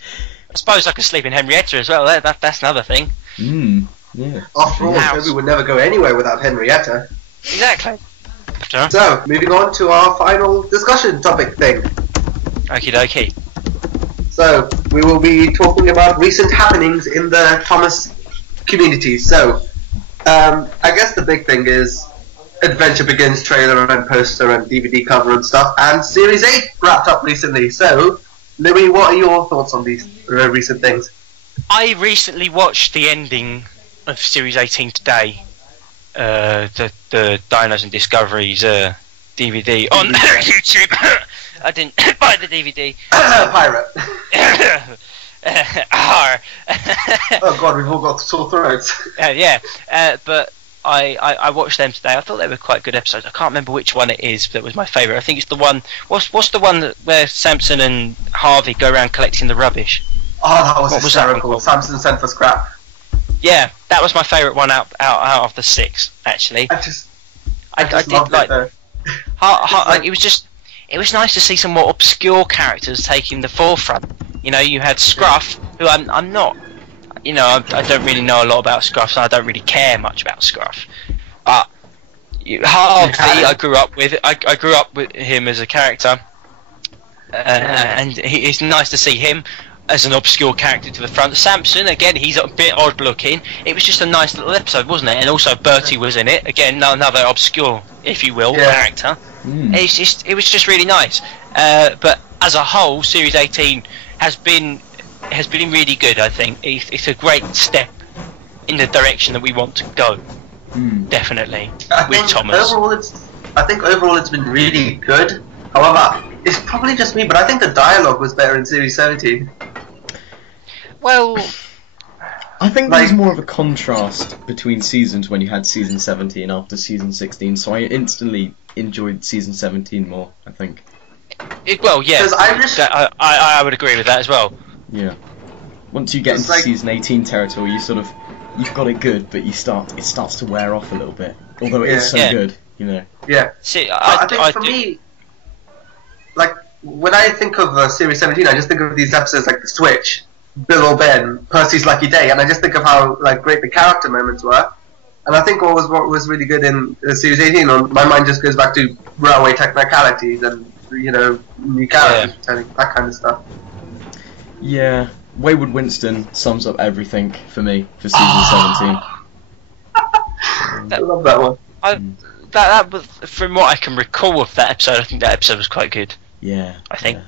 suppose I could sleep in Henrietta as well. That's another thing. Yeah. After all, Toby would never go anywhere without Henrietta. Exactly. So, moving on to our final discussion topic thing. Okie dokie. So, we will be talking about recent happenings in the Thomas community. So, I guess the big thing is Adventure Begins trailer and poster and DVD cover and stuff, and Series 8 wrapped up recently. So, Louie, what are your thoughts on these recent things? I recently watched the ending of Series 18 today. The Dinos and Discoveries DVD on YouTube. I didn't buy the DVD. Pirate. Arr. Oh god, we've all got sore throats. But I watched them today. I thought they were quite good episodes. I can't remember which one it is that was my favourite. I think it's the one. What's the one where Samson and Harvey go around collecting the rubbish? Oh, that was hysterical. Samson sent for scrap. Yeah, that was my favourite one out of the 6. Actually, I did like it. It was nice to see some more obscure characters taking the forefront. You know, you had Scruff, who I'm not. You know, I don't really know a lot about Scruff, so I don't really care much about Scruff. But Harvey, I grew up with. I grew up with him as a character, and it's nice to see him as an obscure character to the front. Samson, again, he's a bit odd looking. It was just a nice little episode, wasn't it? And also Bertie was in it. Again, another obscure, if you will, character. It was just really nice. But as a whole, Series 18 has been really good. I think it's a great step in the direction that we want to go. Definitely with Thomas. I think overall it's been really good. However, it's probably just me, but I think the dialogue was better in Series 17. Well, I think there's more of a contrast between seasons when you had Season 17 after Season 16, so I instantly enjoyed Season 17 more, I think. Well, yeah, I would agree with that as well. Yeah. Once you get into Season 18 territory, you've got it good, but it starts to wear off a little bit. Although it is so good, you know. Yeah. See, I think for me, like, when I think of Series 17, I just think of these episodes like The Switch, Bill or Ben, Percy's Lucky Day, and I just think of how great the character moments were. And I think what was really good in Series 18, my mind just goes back to railway technicalities and, you know, new characters, that kind of stuff. Yeah, Wayward Winston sums up everything for me for Season 17. I love that one. That was, from what I can recall of that episode, I think that episode was quite good. Yeah. I think. Yeah.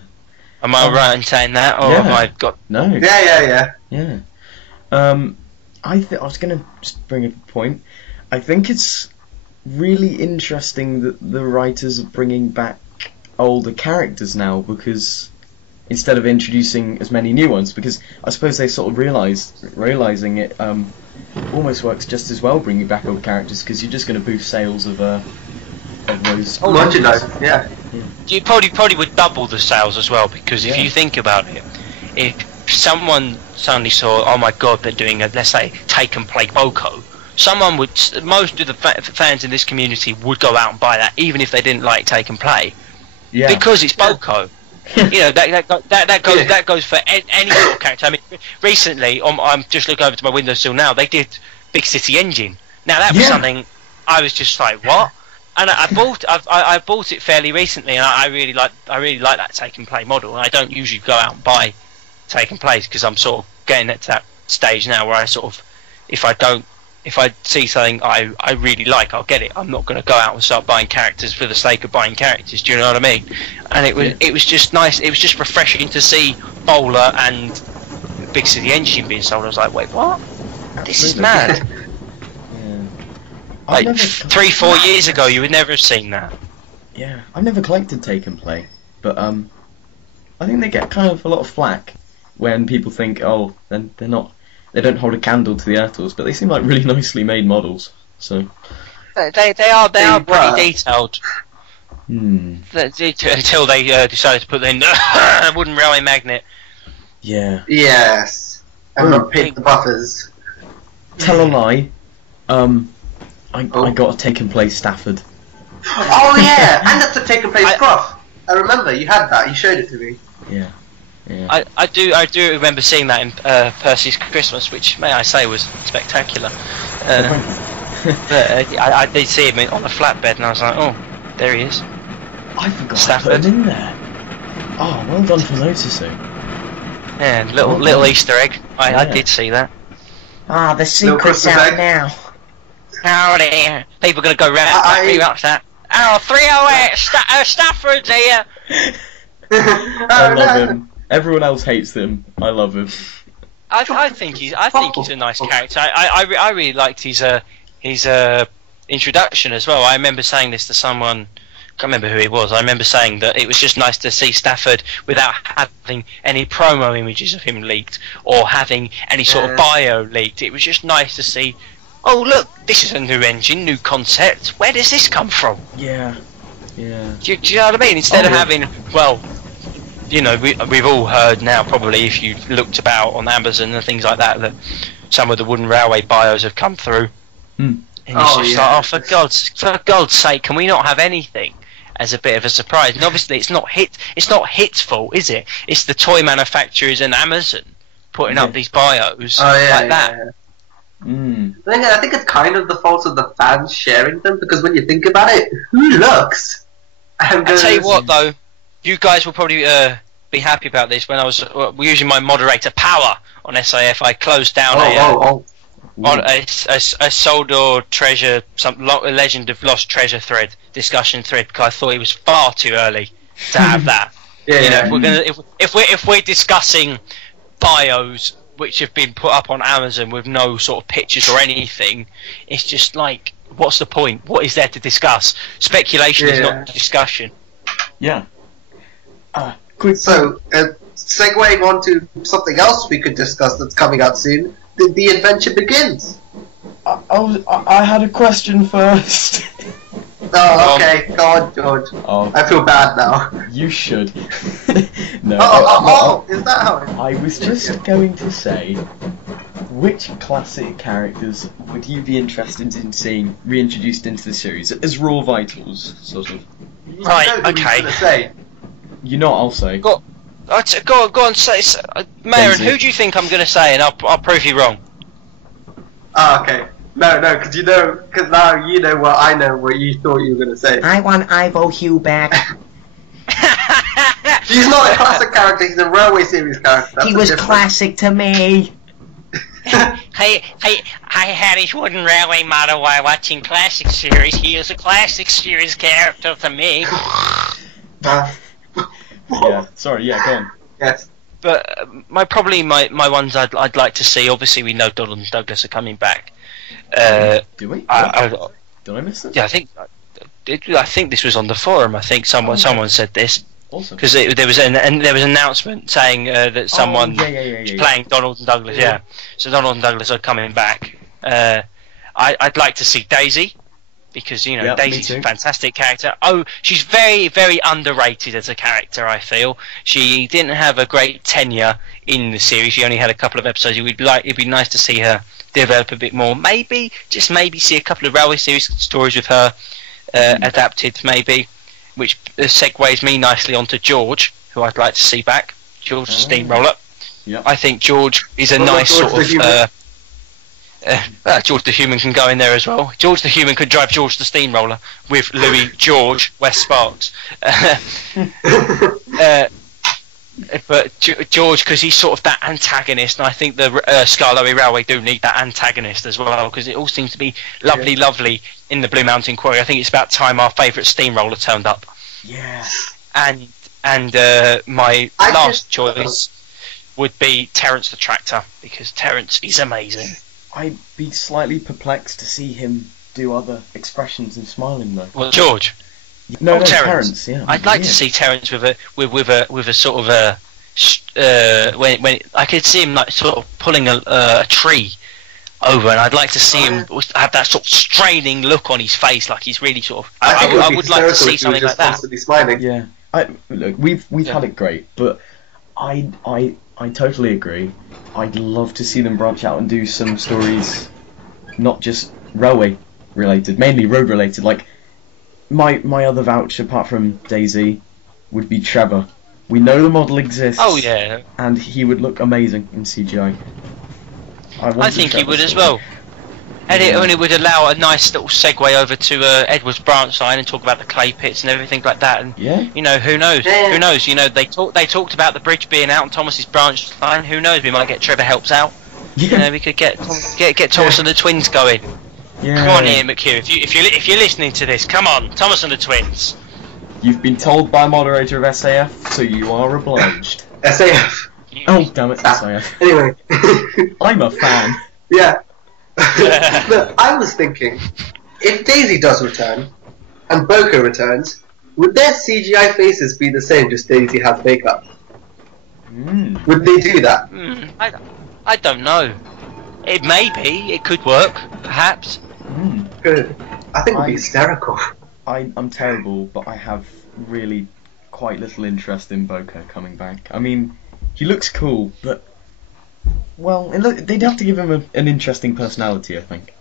Am I right in saying that, or have I got? No. Yeah. I was going to just bring a point. I think it's really interesting that the writers are bringing back older characters now, because instead of introducing as many new ones, because I suppose they sort of realizing it almost works just as well bringing back old characters, because you're just going to boost sales of those merchandise. Yeah. You probably would double the sales as well, because if you think about it, if someone suddenly saw, oh my god, they're doing a, let's say, take and play Boko, someone would, most of the fans in this community would go out and buy that, even if they didn't like take and play, because it's Boko. You know, that goes for any sort of character. I mean, recently, I'm just looking over to my windowsill now. They did Big City Engine. Now that was something I was just like, what? And I bought it fairly recently, and I really like that take and play model. And I don't usually go out and buy take and plays because I'm sort of getting to that stage now where I sort of, if I see something I really like, I'll get it. I'm not going to go out and start buying characters for the sake of buying characters. Do you know what I mean? And it was just nice. It was just refreshing to see Bowler and Big City Engine being sold. I was like, wait, what? This is mad. Like 3-4 years ago, you would never have seen that. Yeah, I've never collected Take and Play, but I think they get kind of a lot of flack when people think, oh, then they're not. They don't hold a candle to the Ertls, but they seem like really nicely made models. So they are pretty detailed. Until they decided to put in a wooden railway magnet. Yeah. Yes. And not paint the buffers. Tell a lie. I got a Take and Play Stafford. Oh yeah, and that's a Take and Play Prof. I remember you had that. You showed it to me. Yeah. Yeah. I do remember seeing that in Percy's Christmas, which, may I say, was spectacular. But I did see him on the flatbed, and I was like, oh, there he is. I forgot Stafford. to put him in there. Oh, well done for noticing. Yeah, little Easter egg. I did see that. Ah, the secret's out now. Howdy. People are going to go round and watch that. Oh, 308 Stafford's here. I love him. Everyone else hates him. I love him. I think he's a nice character. I really liked his introduction as well. I remember saying this to someone. I can't remember who it was. I remember saying that it was just nice to see Stafford without having any promo images of him leaked or having any sort of bio leaked. It was just nice to see. Oh look, this is a new engine, new concept. Where does this come from? Yeah. Do you know what I mean? Instead of having, well, you know, we've all heard now, probably if you looked about on Amazon and things like that, that some of the wooden railway bios have come through. And it's just like, oh, for God's sake, can we not have anything as a bit of a surprise? And obviously, it's not Hit's fault, is it? It's the toy manufacturers and Amazon putting up these bios like that. I think it's kind of the fault of the fans sharing them, because when you think about it, who looks? I tell you what, though, you guys will probably be happy about this. When I was using my moderator power on SAF, I closed down a Sodor treasure, a Legend of Lost Treasure thread, discussion thread, because I thought it was far too early to have that. If we're discussing bios which have been put up on Amazon with no sort of pictures or anything, it's just like, what's the point? What is there to discuss? Speculation is not discussion. Yeah. So, segueing on to something else we could discuss that's coming out soon, the adventure begins. I had a question first. Oh, okay. Go on, George. I feel bad now. You should. No. Is that how I was just going to say, which classic characters would you be interested in seeing reintroduced into the series as raw vitals, sort of? Right. Okay. You know what I'll say. Go on, say, Mayoorhan, who do you think I'm going to say, and I'll prove you wrong. Okay. No, because now you know what I know what you thought you were going to say. I want Ivo Hugh back. He's not a classic character, he's a railway series character. He was classic to me. I had his wooden railway model while watching classic series. He is a classic series character to me. Yeah, sorry, go on. Yes. But my ones I'd like to see, obviously we know Donald and Douglas are coming back. Do we? Did I miss it? Yeah, I think this was on the forum. I think someone said this. Awesome. Because there was an announcement saying that someone was playing Donald and Douglas. Yeah. So Donald and Douglas are coming back. I'd like to see Daisy. because you know Yep, me Daisy's too. a fantastic character. Oh, she's very, very underrated as a character. I feel she didn't have a great tenure in the series. She only had a couple of episodes. It'd be nice to see her develop a bit more. Maybe, just maybe, see a couple of Railway series stories with her adapted, maybe, which segues me nicely onto George, who I'd like to see back. George the Steamroller. Yep. I think George is a What about nice George sort the of. Human? George the Human can go in there as well. George the Human could drive George the Steamroller with Louie George West-Sparkes. But George, because he's sort of that antagonist, and I think the Skarlouie Railway do need that antagonist as well, because it all seems to be lovely in the Blue Mountain Quarry. I think it's about time our favourite steamroller turned up. Yeah. And my last choice would be Terence the Tractor, because Terence is amazing. I'd be slightly perplexed to see him do other expressions of smiling though. Well, George. No, Terence. Yeah. I'd like to see Terence with a sort of a when I could see him like sort of pulling a tree over, and I'd like to see him have that sort of straining look on his face, like he's really sort of. I would like to see something like that. Smiling. Yeah. Look, we've had it great, but I totally agree. I'd love to see them branch out and do some stories, not just railway related, mainly road related. Like my other vouch, apart from Daisy, would be Trevor. We know the model exists. Oh yeah. And he would look amazing in CGI. I think he would as well. And it would allow a nice little segue over to Edward's branch line and talk about the clay pits and everything like that. And you know, who knows? Yeah. Who knows? You know, they talked about the bridge being out on Thomas's branch line. Who knows? We might get Trevor helps out. Yeah. You know, we could get Thomas and the twins going. Yeah. Come on, Ian McHugh. If you're listening to this, come on, Thomas and the twins. You've been told by moderator of SAF, so you are obliged. SAF. Oh damn it, SAF. Anyway. I'm a fan. Yeah. Look, I was thinking, if Daisy does return, and Boko returns, would their CGI faces be the same, just Daisy has makeup? Would they do that? I don't know. It may be. It could work, perhaps. Good. I think it would be hysterical. I'm terrible, but I have really quite little interest in Boko coming back. I mean, he looks cool, but they'd have to give him an interesting personality, I think.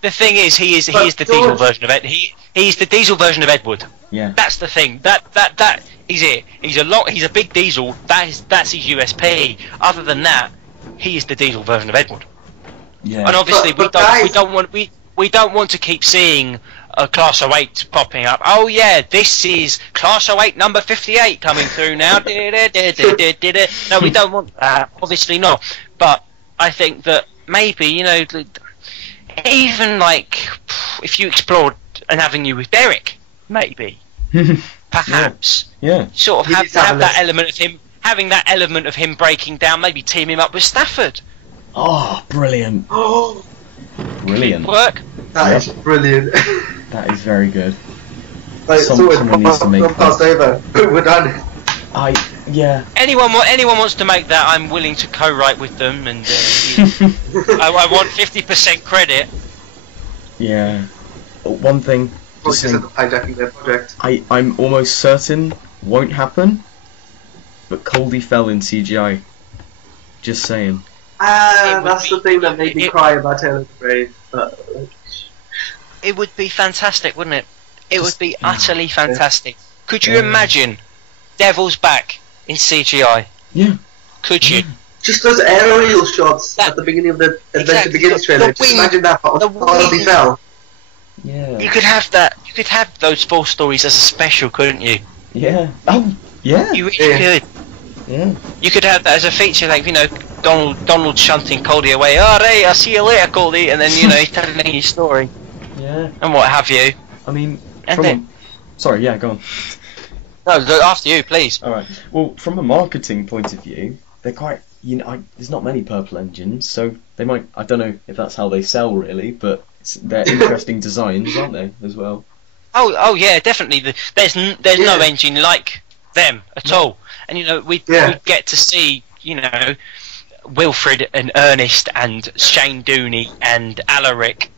The thing is, he is the diesel version of Ed. He's the diesel version of Edward. Yeah. That's the thing. That is it. He's a big diesel. That's his USP. Other than that, he is the diesel version of Edward. Yeah. And obviously, But we don't want to keep seeing a Class 08 popping up. Oh yeah, this is Class 08 number 58 coming through now. No, we don't want that. Obviously not. But I think that maybe, you know, even like if you explored an avenue with Derek, maybe, perhaps, sort of have that element of him having that element of him breaking down, maybe team him up with Stafford. Oh, brilliant! Oh, Brilliant. Work. that is brilliant. That is very good. Like, Someone needs to make that. passed over. We're done. Anyone wants to make that, I'm willing to co-write with them, and I want 50% credit. Yeah. One thing. Just hijacking their project. I'm almost certain won't happen, but Coldy fell in CGI. Just saying. That's the thing that made me cry about Taylor's Grave. It would be fantastic, wouldn't it? It would be utterly fantastic. Could you imagine Devil's Back in CGI? Yeah. Could you? Just those aerial shots at the beginning of the Adventure Begins trailer. Just imagine that on Hardy Fell. Yeah. You could have that. You could have those 4 stories as a special, couldn't you? Yeah. Oh, yeah. You really could. Yeah. You could have that as a feature, like, you know, Donald shunting Coldy away. Oh, hey, I'll see you later, Coldy, and then, you know, he's telling his story. Yeah. And what have you. I mean, And sorry, yeah, go on. No, after you, please. Alright. Well, from a marketing point of view, they're quite, you know, there's not many purple engines, so they might, I don't know if that's how they sell really, but they're interesting designs, aren't they, as well? Oh yeah, definitely. There's no engine like them at all. And, you know, we get to see, you know, Wilfred and Ernest and Shane Dooney and Alaric,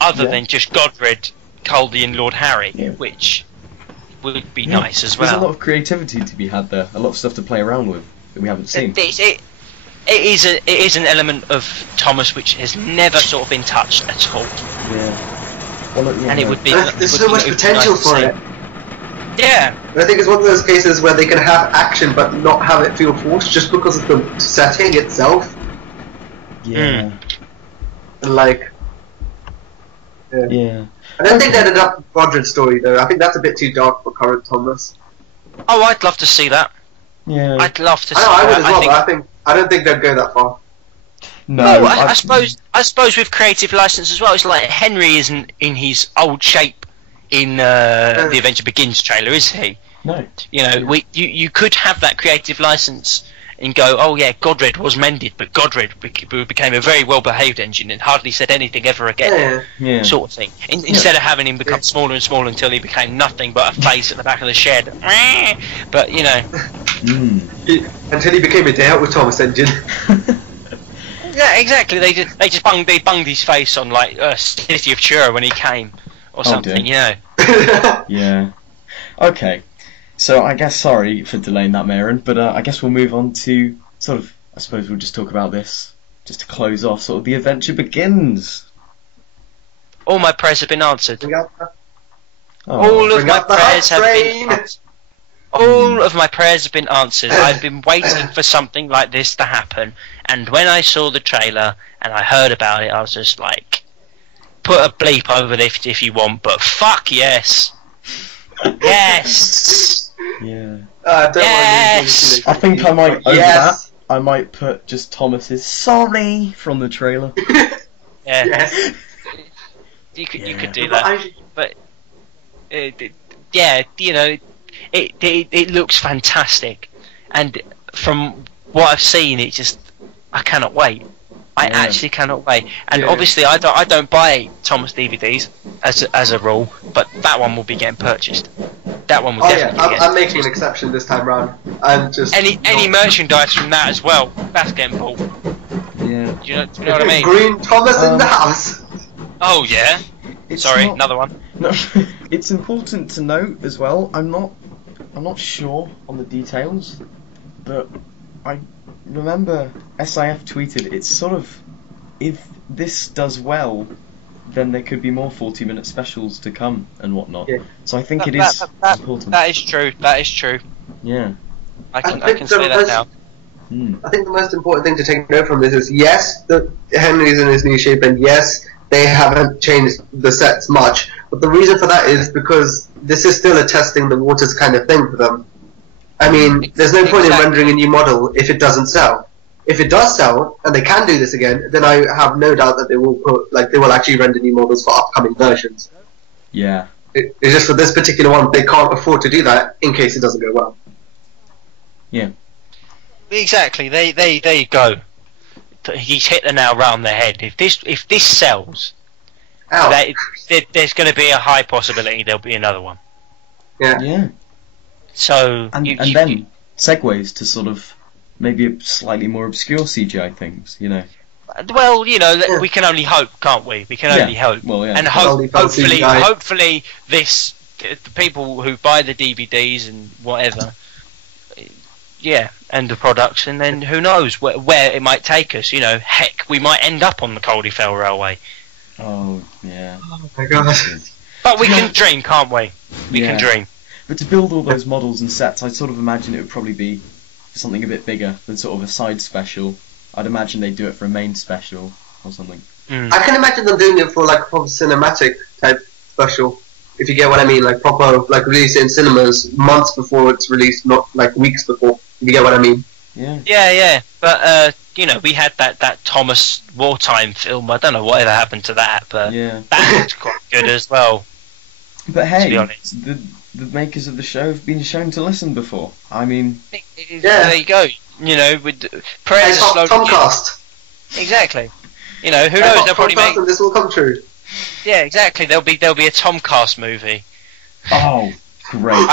other than just Godred, Goldie and Lord Harry, Yeah. which would be nice as There's a lot well. of creativity to be had there. A lot of stuff to play around with that we haven't seen. It is an element of Thomas which has never sort of been touched at all, Yeah. Well, look, and it would be. There's so much potential for it. Yeah. I think it's one of those cases where they can have action but not have it feel forced just because of the setting itself. Yeah. And like, Yeah. I don't think they ended up with Godred's story though. I think that's a bit too dark for current Thomas. Oh, I'd love to see that. Yeah. I'd love to see I know, I would that. as well, but I don't think they'd go that far. No, I suppose with creative license as well, it's like Henry isn't in his old shape in the Adventure Begins trailer, is he? No. You know, you could have that creative license and go, oh yeah, Godred was mended, but Godred became a very well-behaved engine and hardly said anything ever again, Yeah. sort of thing. Instead of having him become smaller and smaller until he became nothing but a face at the back of the shed. But you know, Until he became a day out with Thomas engine. yeah, exactly. They just bunged his face on like City of Chura when he came or something, dear. you know. Yeah. Okay. So I guess sorry for delaying that, Mayoorhan, but I guess we'll move on to sort of. I suppose we'll just talk about this just to close off. Sort of the adventure begins. All my prayers have been answered. Oh. All of Bring my up the prayers hype have been train. answered. All of my prayers have been answered. I've been waiting for something like this to happen, and when I saw the trailer and I heard about it, I was just like, put a bleep over this if you want, but fuck yes. Yes. Yeah. Don't Yes. I think I might over Yes. that. I might put just Thomas's "sorry" from the trailer. Yeah. Yes. You could Yeah. do that. But yeah, you know, it looks fantastic, and from what I've seen, I cannot wait. I Yeah. actually cannot wait. And Yeah. obviously, I don't buy Thomas DVDs as a rule, but that one will be getting purchased. That one will Oh yeah, definitely get I'm making an purchased. exception this time round. I'm just Any merchandise from that as well, that's getting bought. Yeah. Do you know what I mean? Green Thomas in the Um, house. Oh yeah. It's Sorry, not- another one. No, it's important to note as well. I'm not sure on the details, but I remember SIF tweeted it's sort of, if this does well, then there could be more 40-minute specials to come and whatnot. Yeah. So I think it is important. That is true. That is true. Yeah. I can think say that the now. I think the most important thing to take note from this is yes, that Henry's in his new shape, and yes, they haven't changed the sets much. But the reason for that is because this is still a testing the waters kind of thing for them. I mean, there's no point in Exactly. rendering a new model if it doesn't sell. If it does sell, and they can do this again, then I have no doubt that they will actually render new models for upcoming versions. Yeah. It's just for this particular one, they can't afford to do that in case it doesn't go well. Yeah. Exactly. There you go. He's hit the nail round the head. If this sells, Ow. there's going to be a high possibility there'll be another one. Yeah. Yeah. So And you, then segues to sort of maybe slightly more obscure CGI things, you know. well, you know, Yeah. we can only hope, can't we? We can Yeah. only hope. Well, yeah. And Only for hopefully, CGI. hopefully, the people who buy the DVDs and whatever, yeah, and the products, and then who knows where it might take us. You know, heck, we might end up on the Coldie Railway. Oh, yeah. Oh my god. But we can dream, can't we? We Yeah. can dream. But to build all those models and sets, I'd sort of imagine it would probably be something a bit bigger than sort of a side special. I'd imagine they'd do it for a main special or something. I can imagine them doing it for like a proper cinematic type special, if you get what I mean, like proper, like release it in cinemas months before it's released, not like weeks before, if you get what I mean. Yeah. Yeah. But you know, we had that Thomas wartime film. I don't know whatever happened to that, but Yeah. that looked quite good as well. But To hey, be honest. the makers of the show have been shown to listen before. I mean, There you go. You know, with Hey, prayers are slowly Thom-Cast. exactly. You know, who knows? They'll probably Thom-Cast make. and this will come true. Yeah, exactly. There'll be a Thom-Cast movie. oh, great.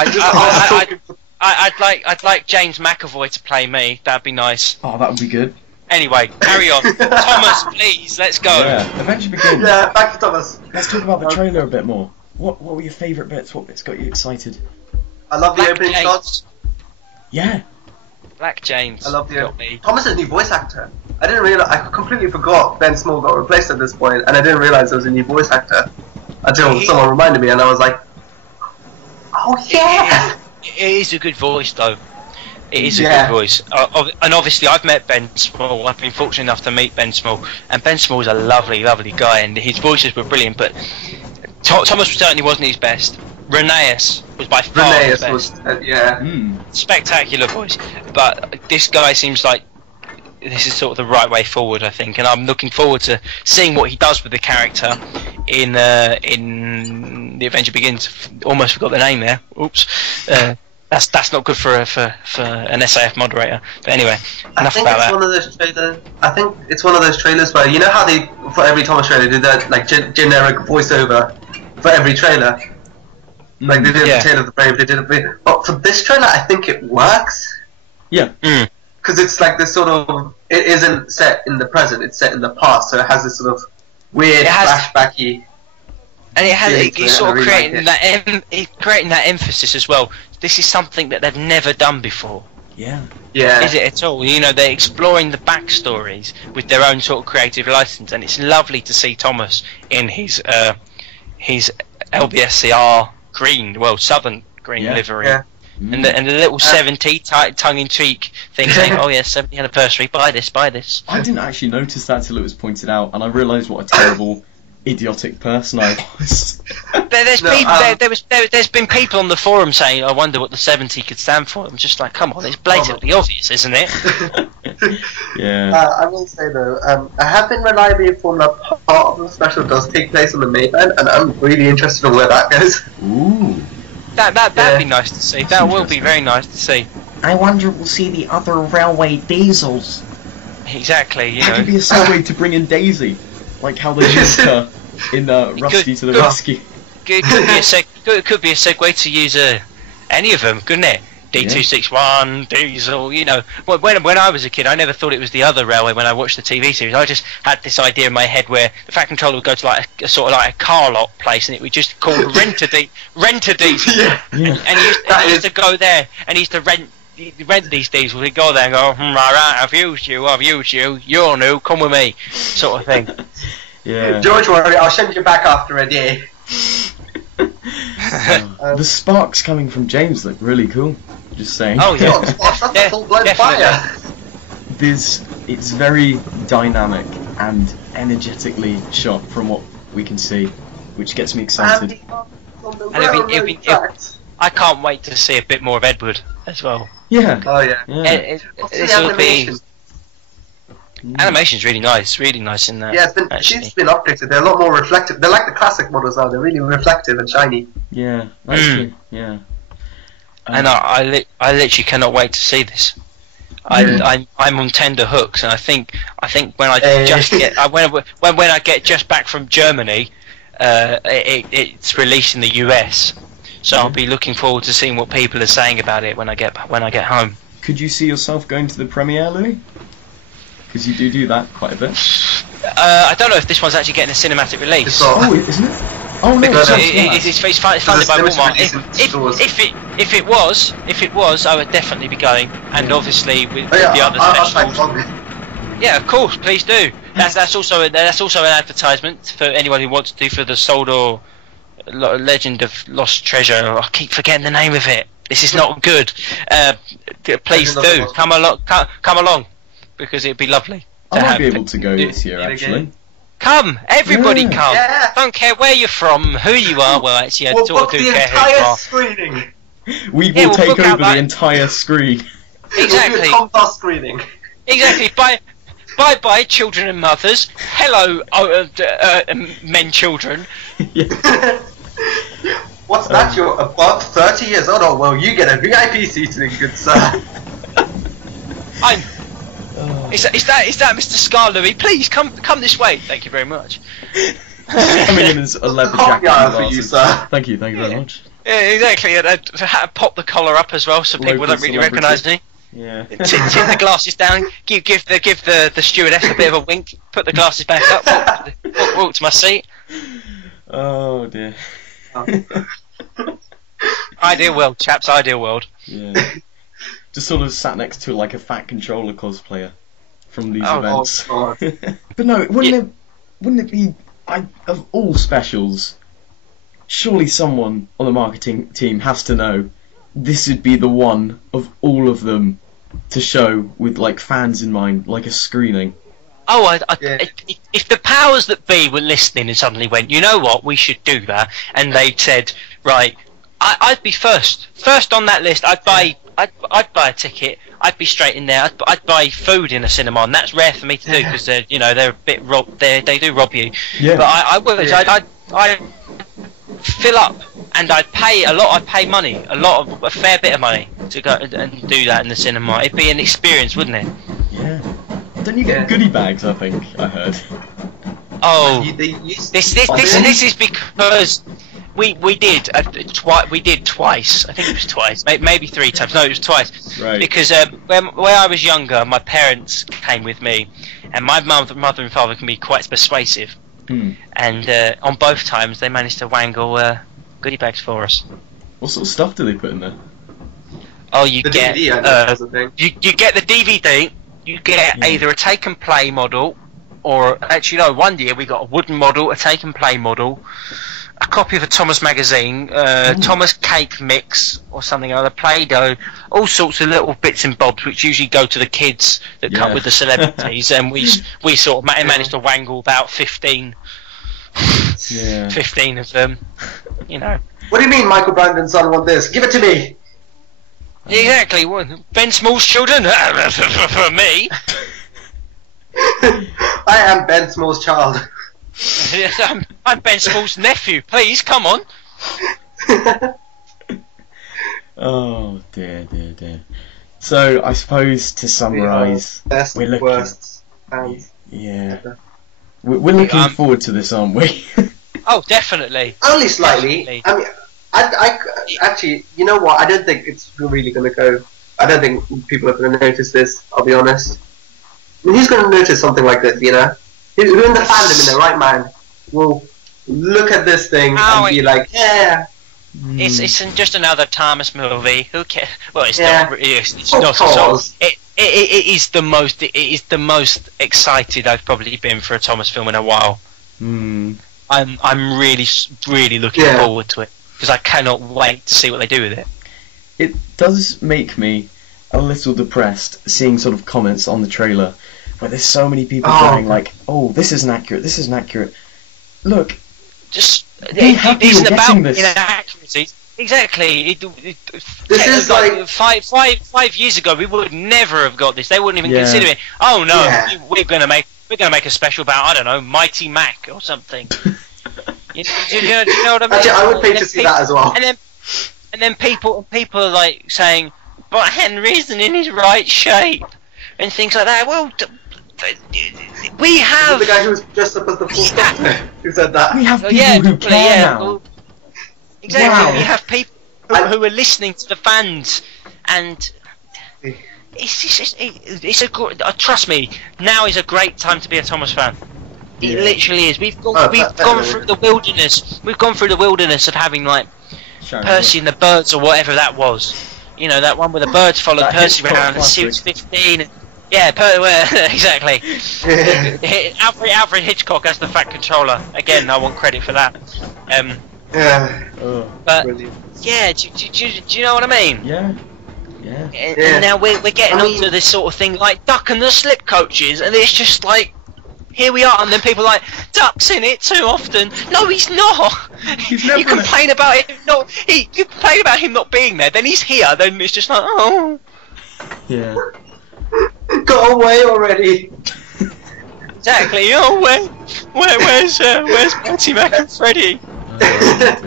I'd like James McAvoy to play me. That'd be nice. Oh, that would be good. Anyway, carry on. Thomas, please, let's go. Yeah. Adventure begins. Yeah, back to Thomas. Let's talk about the trailer a bit more. What were your favourite bits? What bits got you excited? I love the Black opening James. shots. Yeah. Black James. I love the got me. Thomas' new voice actor. I didn't realize. I completely forgot Ben Small got replaced at this point, and I didn't realize there was a new voice actor until someone reminded me, and I was like, "Oh yeah!" It is a good voice, though. It is a Yeah. good voice. And obviously, I've met Ben Small. I've been fortunate enough to meet Ben Small, and Ben Small's a lovely, lovely guy, and his voices were brilliant. But Thomas certainly wasn't his best. Rheneas was by far the best. was yeah. Spectacular voice, but this guy seems like this is sort of the right way forward, I think, and I'm looking forward to seeing what he does with the character in The Adventure Begins. Almost forgot the name there. Oops. That's not good for an SAF moderator. But anyway, enough about that. I think it's one of those trailers where, you know how they, for every Thomas trailer, do that like generic voiceover for every trailer. Like they did Yeah. the Tale of the Brave, they did a bit. But for this trailer, I think it works. Yeah. Because it's like this sort of, it isn't set in the present, it's set in the past, so it has this sort of weird flashbacky. And it's sort of creating that. creating that emphasis as well. This is something that they've never done before. Yeah. Yeah. Is it at all? You know, they're exploring the backstories with their own sort of creative license, and it's lovely to see Thomas in his LBSCR green, well, southern green livery. Yeah. And the little 70 tongue-in-cheek thing saying, "Oh yeah, 70th anniversary. Buy this, buy this." I didn't actually notice that till it was pointed out, and I realised what a terrible, idiotic person I was. There's been people on the forum saying, "I wonder what the 70 could stand for." I'm just like, come on, it's blatantly obvious, isn't it? Yeah. I will say though, I have been reliably informed that part of the special does take place on the Mayoorhan, and I'm really interested in where that goes. Ooh. That'd be nice to see. That will be very nice to see. I wonder if we'll see the other railway diesels. Exactly. You That know. could be a segue to bring in Daisy, like how they used her in Rusty to the Rescue. Could be a segue to use any of them, couldn't it? D261, Diesel, you know. When I was a kid, I never thought it was the other railway when I watched the TV series. I just had this idea in my head where the Fat Controller would go to like a sort of like a car lot place, and it would just call rent a diesel. Yeah. And he used to go there, and he used to rent these diesels. He'd go there and go, alright, I've used you, you're new, come with me, sort of thing. Yeah. George, worry, I'll send you back after a day. The sparks coming from James look really cool. Just saying. Oh yeah. That's a full-blown fire. It's very dynamic and energetically shot from what we can see, which gets me excited. I can't wait to see a bit more of Edward as well. Yeah. Oh yeah. Animation's really nice in that. Yeah, she's been updated. They're a lot more reflective. They're like the classic models now. They're really reflective and shiny. Yeah, that's true. Yeah. And I literally cannot wait to see this. I'm on tender hooks, and I think when I when I get just back from Germany, it's released in the US, so I'll be looking forward to seeing what people are saying about it when I get home. Could you see yourself going to the premiere, Louie? Because you do that quite a bit. I don't know if this one's actually getting a cinematic release. Oh, isn't it? Oh no, Because it's funded by Walmart. If it was, I would definitely be going, and obviously with the other specials. Yeah, of course, please do. That's also an advertisement for anyone who wants to for the Sodor Legend of Lost Treasure. I keep forgetting the name of it. This is not good. Please do come along, because it'd be lovely. I might be able to go this year, actually. Come, everybody come. Yeah. Don't care where you're from, who you are. Well, actually, I We'll sort of book do the care who you entire are. screening. We will we'll take book out over the entire screen. Exactly. We'll do a Thom-Cast screening. Exactly. Bye, children and mothers. Hello, men, children. What's that? You're above 30 years old? Oh, well, you get a VIP seating, good sir. Is that Mr. Skarlouie? Please come this way. Thank you very much. Coming in as a leather jacket. Yeah, and for you, glasses. sir. Thank you very much. Yeah, exactly. And pop the collar up as well, so people Local don't really celebrity. recognise me. Yeah. Tip the glasses down. Give the stewardess a bit of a wink. Put the glasses back up. Walk to my seat. Oh dear. Ideal world, chaps. Ideal world. Yeah. Just sort of sat next to like a fat controller cosplayer from these events. Oh, But no, wouldn't it be of all specials? Surely someone on the marketing team has to know this would be the one of all of them to show with like fans in mind, like a screening. Oh, Yeah. if the powers that be were listening and suddenly went, you know what, we should do that, and they said, right, I'd be first on that list. I'd buy a ticket. I'd be straight in there. I'd buy food in a cinema, and that's rare for me to do because they're a bit they do rob you. Yeah. But I would. Yeah. I'd fill up, and I'd pay a lot. I'd pay money, a fair bit of money to go and do that in the cinema. It'd be an experience, wouldn't it? Yeah. Don't you get goodie bags? I think I heard. Oh, they used this is because we did twice. I think it was twice, maybe 3 times. No, it was twice. Right. Because when I was younger, my parents came with me, and my mother and father can be quite persuasive. And on both times, they managed to wangle goodie bags for us. What sort of stuff do they put in there? Oh, you the get DVD, I know, was the thing. you get the DVD. You get either a take and play model, or actually no. One year we got a wooden model, a take and play model, a copy of a Thomas magazine, Thomas cake mix or something other, Play-Doh, all sorts of little bits and bobs which usually go to the kids that come with the celebrities, and we sort of managed to wangle about 15 of them, you know. What do you mean Michael Brandon's son want this? Give it to me! Exactly. Ben Small's children for me. I am Ben Small's child. I'm Ben Small's nephew. Please come on. Oh dear. So I suppose to summarise, Best, we're looking. worst, and Yeah. We're looking forward to this, aren't we? Oh, definitely. only slightly. Definitely. I mean, I actually, you know what? I don't think it's really going to go. I don't think people are going to notice this. I'll be honest. I mean, who's going to notice something like this? You know, who in the fandom, in their right mind, will look at this thing and be like, yeah. It's just another Thomas movie. Who cares? Well, it's Yeah. not. It's Of not at all. course. It is the most. It is the most excited I've probably been for a Thomas film in a while. I'm really looking forward to it because I cannot wait to see what they do with it. It does make me a little depressed seeing sort of comments on the trailer where there's so many people going like, "Oh, this isn't accurate." Look, Just be happy it isn't you're about getting this. inaccuracies. Exactly. This is like- five years ago. We would never have got this. They wouldn't even consider it. Oh no, Yeah. we're gonna make a special about, I don't know, Mighty Mac or something. you know what I mean? Actually, I would pay And to then see that as well. And then people are like saying, but Henry isn't in his right shape and things like that. Well, we have The guy who was dressed up as the fourth Doctor who said that. we have people yeah, who care now. well, exactly. Wow. We have people who are listening to the fans, and trust me. Now is a great time to be a Thomas fan. It literally is. We've gone through the wilderness. We've gone through the wilderness of having like Percy and the Birds or whatever that was. You know, that one where the birds followed That Percy Hitchcock around and she was classic. 15. Exactly. Alfred Hitchcock as the Fat Controller. Again, I want credit for that. Yeah. But Brilliant. yeah, do you know what I mean? Yeah. And now we're getting onto this sort of thing like Duck and the Slip Coaches, and it's just like, here we are, and then people are like, Duck's in it too often. No, he's not. You complain about him not. You complain about him not being there. Then he's here. Then it's just like, oh. Yeah. Go away already. Exactly. Oh, where's Patty Mac and Freddy?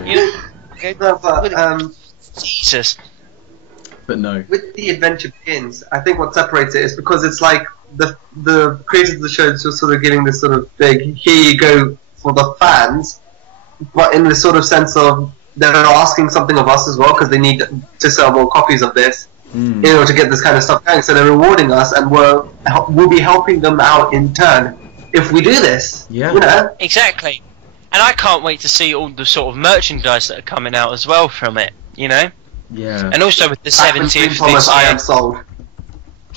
You know, No, but, Jesus. But no. with the Adventure Begins, I think what separates it is because it's like the creators of the show is just sort of giving this sort of big, here you go for the fans, but in the sort of sense of they're asking something of us as well because they need to sell more copies of this in order to get this kind of stuff going. So they're rewarding us, and we'll be helping them out in turn if we do this. Yeah. You know. Exactly. And I can't wait to see all the sort of merchandise that are coming out as well from it, you know? Yeah. And also with the Thomas, 70th. I am sold.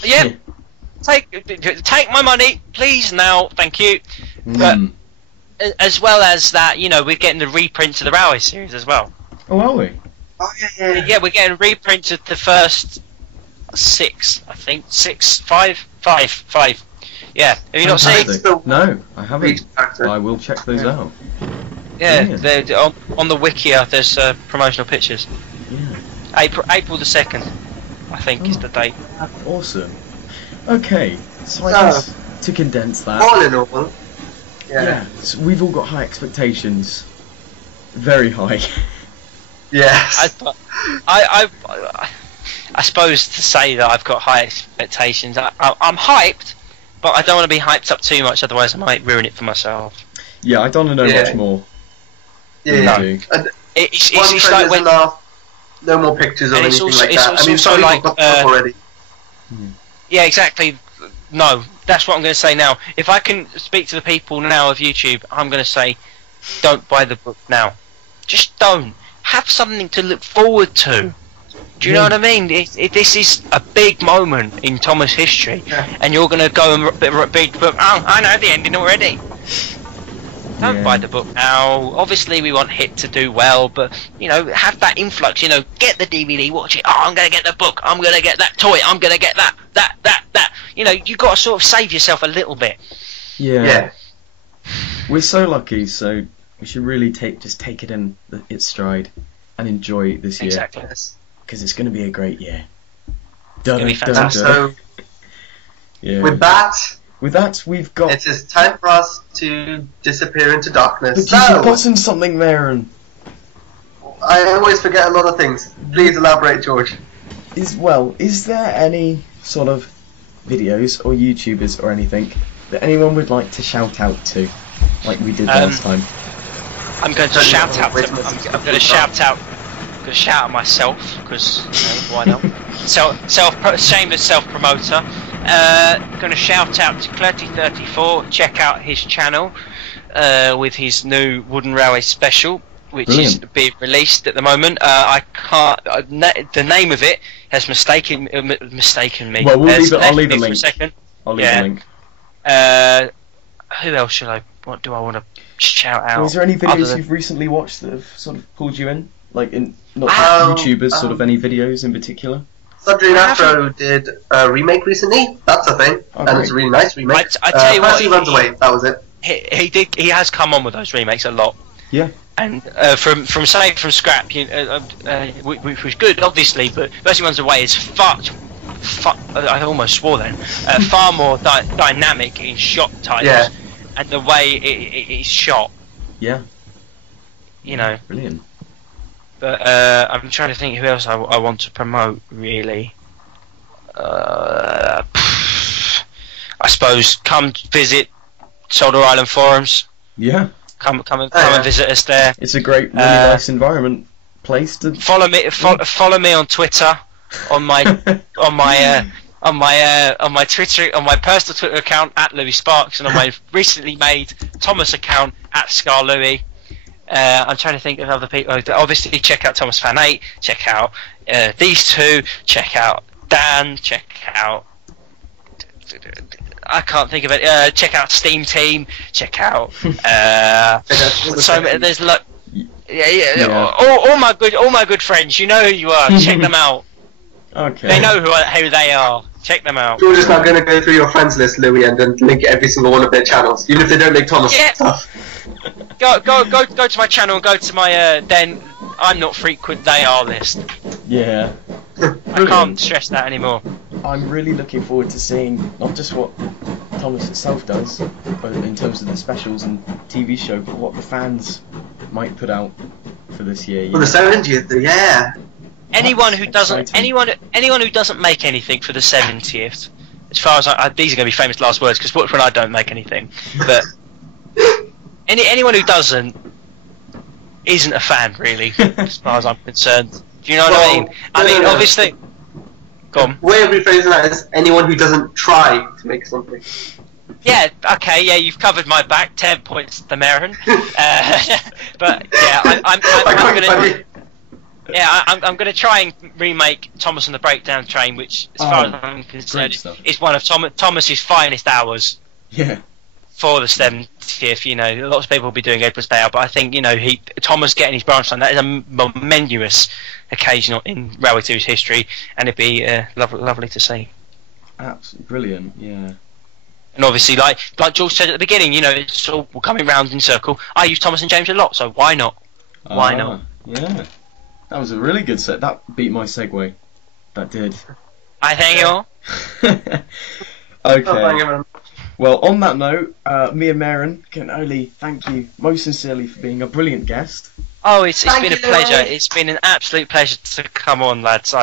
Yeah. Take my money, please, now, thank you. But as well as that, you know, we're getting the reprints of the Railway series as well. Oh, are we? Oh yeah. Yeah, we're getting reprints of the first 6, I think. 5. Yeah, have you not seen? Fantastic. No, I haven't. I will check those out. Yeah, Yeah. on the Wikia there's promotional pictures. Yeah. April the 2nd, I think, is the date. Awesome. Okay, so I guess to condense that. All in all, yeah. So we've all got high expectations. Very high. Yes. I suppose to say that I've got high expectations. I'm hyped, but I don't want to be hyped up too much, otherwise I might ruin it for myself. Yeah, I don't want to know much more. Yeah. No. And It's one like trailer's when enough. No more pictures or And it's anything also- like it's that. I mean, also some people like, got the book already. yeah, exactly. No, that's what I'm going to say now. If I can speak to the people now of YouTube, I'm going to say, don't buy the book now. Just don't. Have something to look forward to. Do you know what I mean? This is a big moment in Thomas history, and you're going to go and read the book. Oh, I know the ending already. Don't buy the book now. Obviously, we want Hit to do well, but you know, have that influx. You know, get the DVD, watch it. Oh, I'm going to get the book. I'm going to get that toy. I'm going to get that. You know, you got to sort of save yourself a little bit. Yeah. We're so lucky, so we should really just take it in its stride and enjoy this year. Exactly. Because it's going to be a great year. It's going to be fantastic. So, Yeah. with that, we've got. it is time for us to disappear into darkness. But you've forgotten something there, and I always forget a lot of things. Please elaborate, George. is there any sort of videos or YouTubers or anything that anyone would like to shout out to, like we did last time? I'm going to shout out. I'm going to shout out. I'm going to shout out myself because why not? Shameless self-promoter. Going to shout out to Clerty34. Check out his channel with his new Wooden Railway special, which is being released at the moment. I can't. The name of it has mistaken me. Well, I'll leave a link. For a second. I'll leave a link. Who else should I? What do I want to shout out? Well, is there any videos you've recently watched that have sort of pulled you in? Like not YouTubers, sort of any videos in particular? Suddenly Afro did a remake recently. That's a thing, and it's a really nice remake. I tell you what, Percy Runs Away. That was it. He has come on with those remakes a lot. Yeah. And from scrap, which was good, obviously, but Percy Runs Away is I almost swore then. Far more dynamic in shot types, and the way it is shot. Yeah. You know. Brilliant. But I'm trying to think who else I want to promote, really. I suppose come visit Solder Island forums. Yeah. Come and visit us there. It's a great, really nice environment place to follow me. Follow me on Twitter, on my Twitter, on my personal Twitter account at Louie Sparkes, and on my recently made Thomas account at Skarlouie. I'm trying to think of other people. Obviously, check out Thomas Fan 8. Check out these two. Check out Dan. Check out. I can't think of it. Check out Steam Team. Check out. So there's all my good friends. You know who you are. Check them out. Okay. They know who they are. Check them out. George is now going to go through your friends list, Louis, and then link every single one of their channels, even if they don't link Thomas stuff. Go to my channel and go to my then I'm not frequent, they are list. Yeah. I can't stress that anymore. I'm really looking forward to seeing not just what Thomas itself does, but in terms of the specials and TV show, but what the fans might put out for this year. For the 70th, yeah. Anyone who doesn't make anything for the 70th, as far as these are going to be famous last words, because when I don't make anything, but anyone who doesn't isn't a fan, really, as far as I'm concerned. Do you know what I mean? I mean, obviously. Go on. Way of rephrasing that is anyone who doesn't try to make something. Yeah, okay, yeah, you've covered my back. 10 points to Mayoorhan. But yeah, I'm going to try and remake Thomas and the Breakdown Train, which, as far as I'm concerned, is one of Thomas's finest hours. Yeah. For the 70th, you know, lots of people will be doing Edward's Day Out, but I think, you know, Thomas getting his branch line, that is a momentous occasion in Railway 2's history, and it'd be lovely to see. Absolutely brilliant, yeah. And obviously, like George said at the beginning, you know, it's all coming round in circle. I use Thomas and James a lot, so why not? Why not? Yeah. That was a really good set. That beat my segue. That did. I thank you all. Okay. Well, on that note, me and Mayoorhan can only thank you most sincerely for being a brilliant guest. Oh, it's been a pleasure. It's been an absolute pleasure to come on, lads.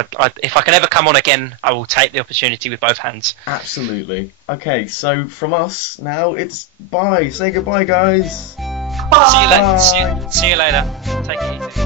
If I can ever come on again, I will take the opportunity with both hands. Absolutely. Okay, so from us now, it's bye. Say goodbye, guys. Bye. See you later. Take it easy.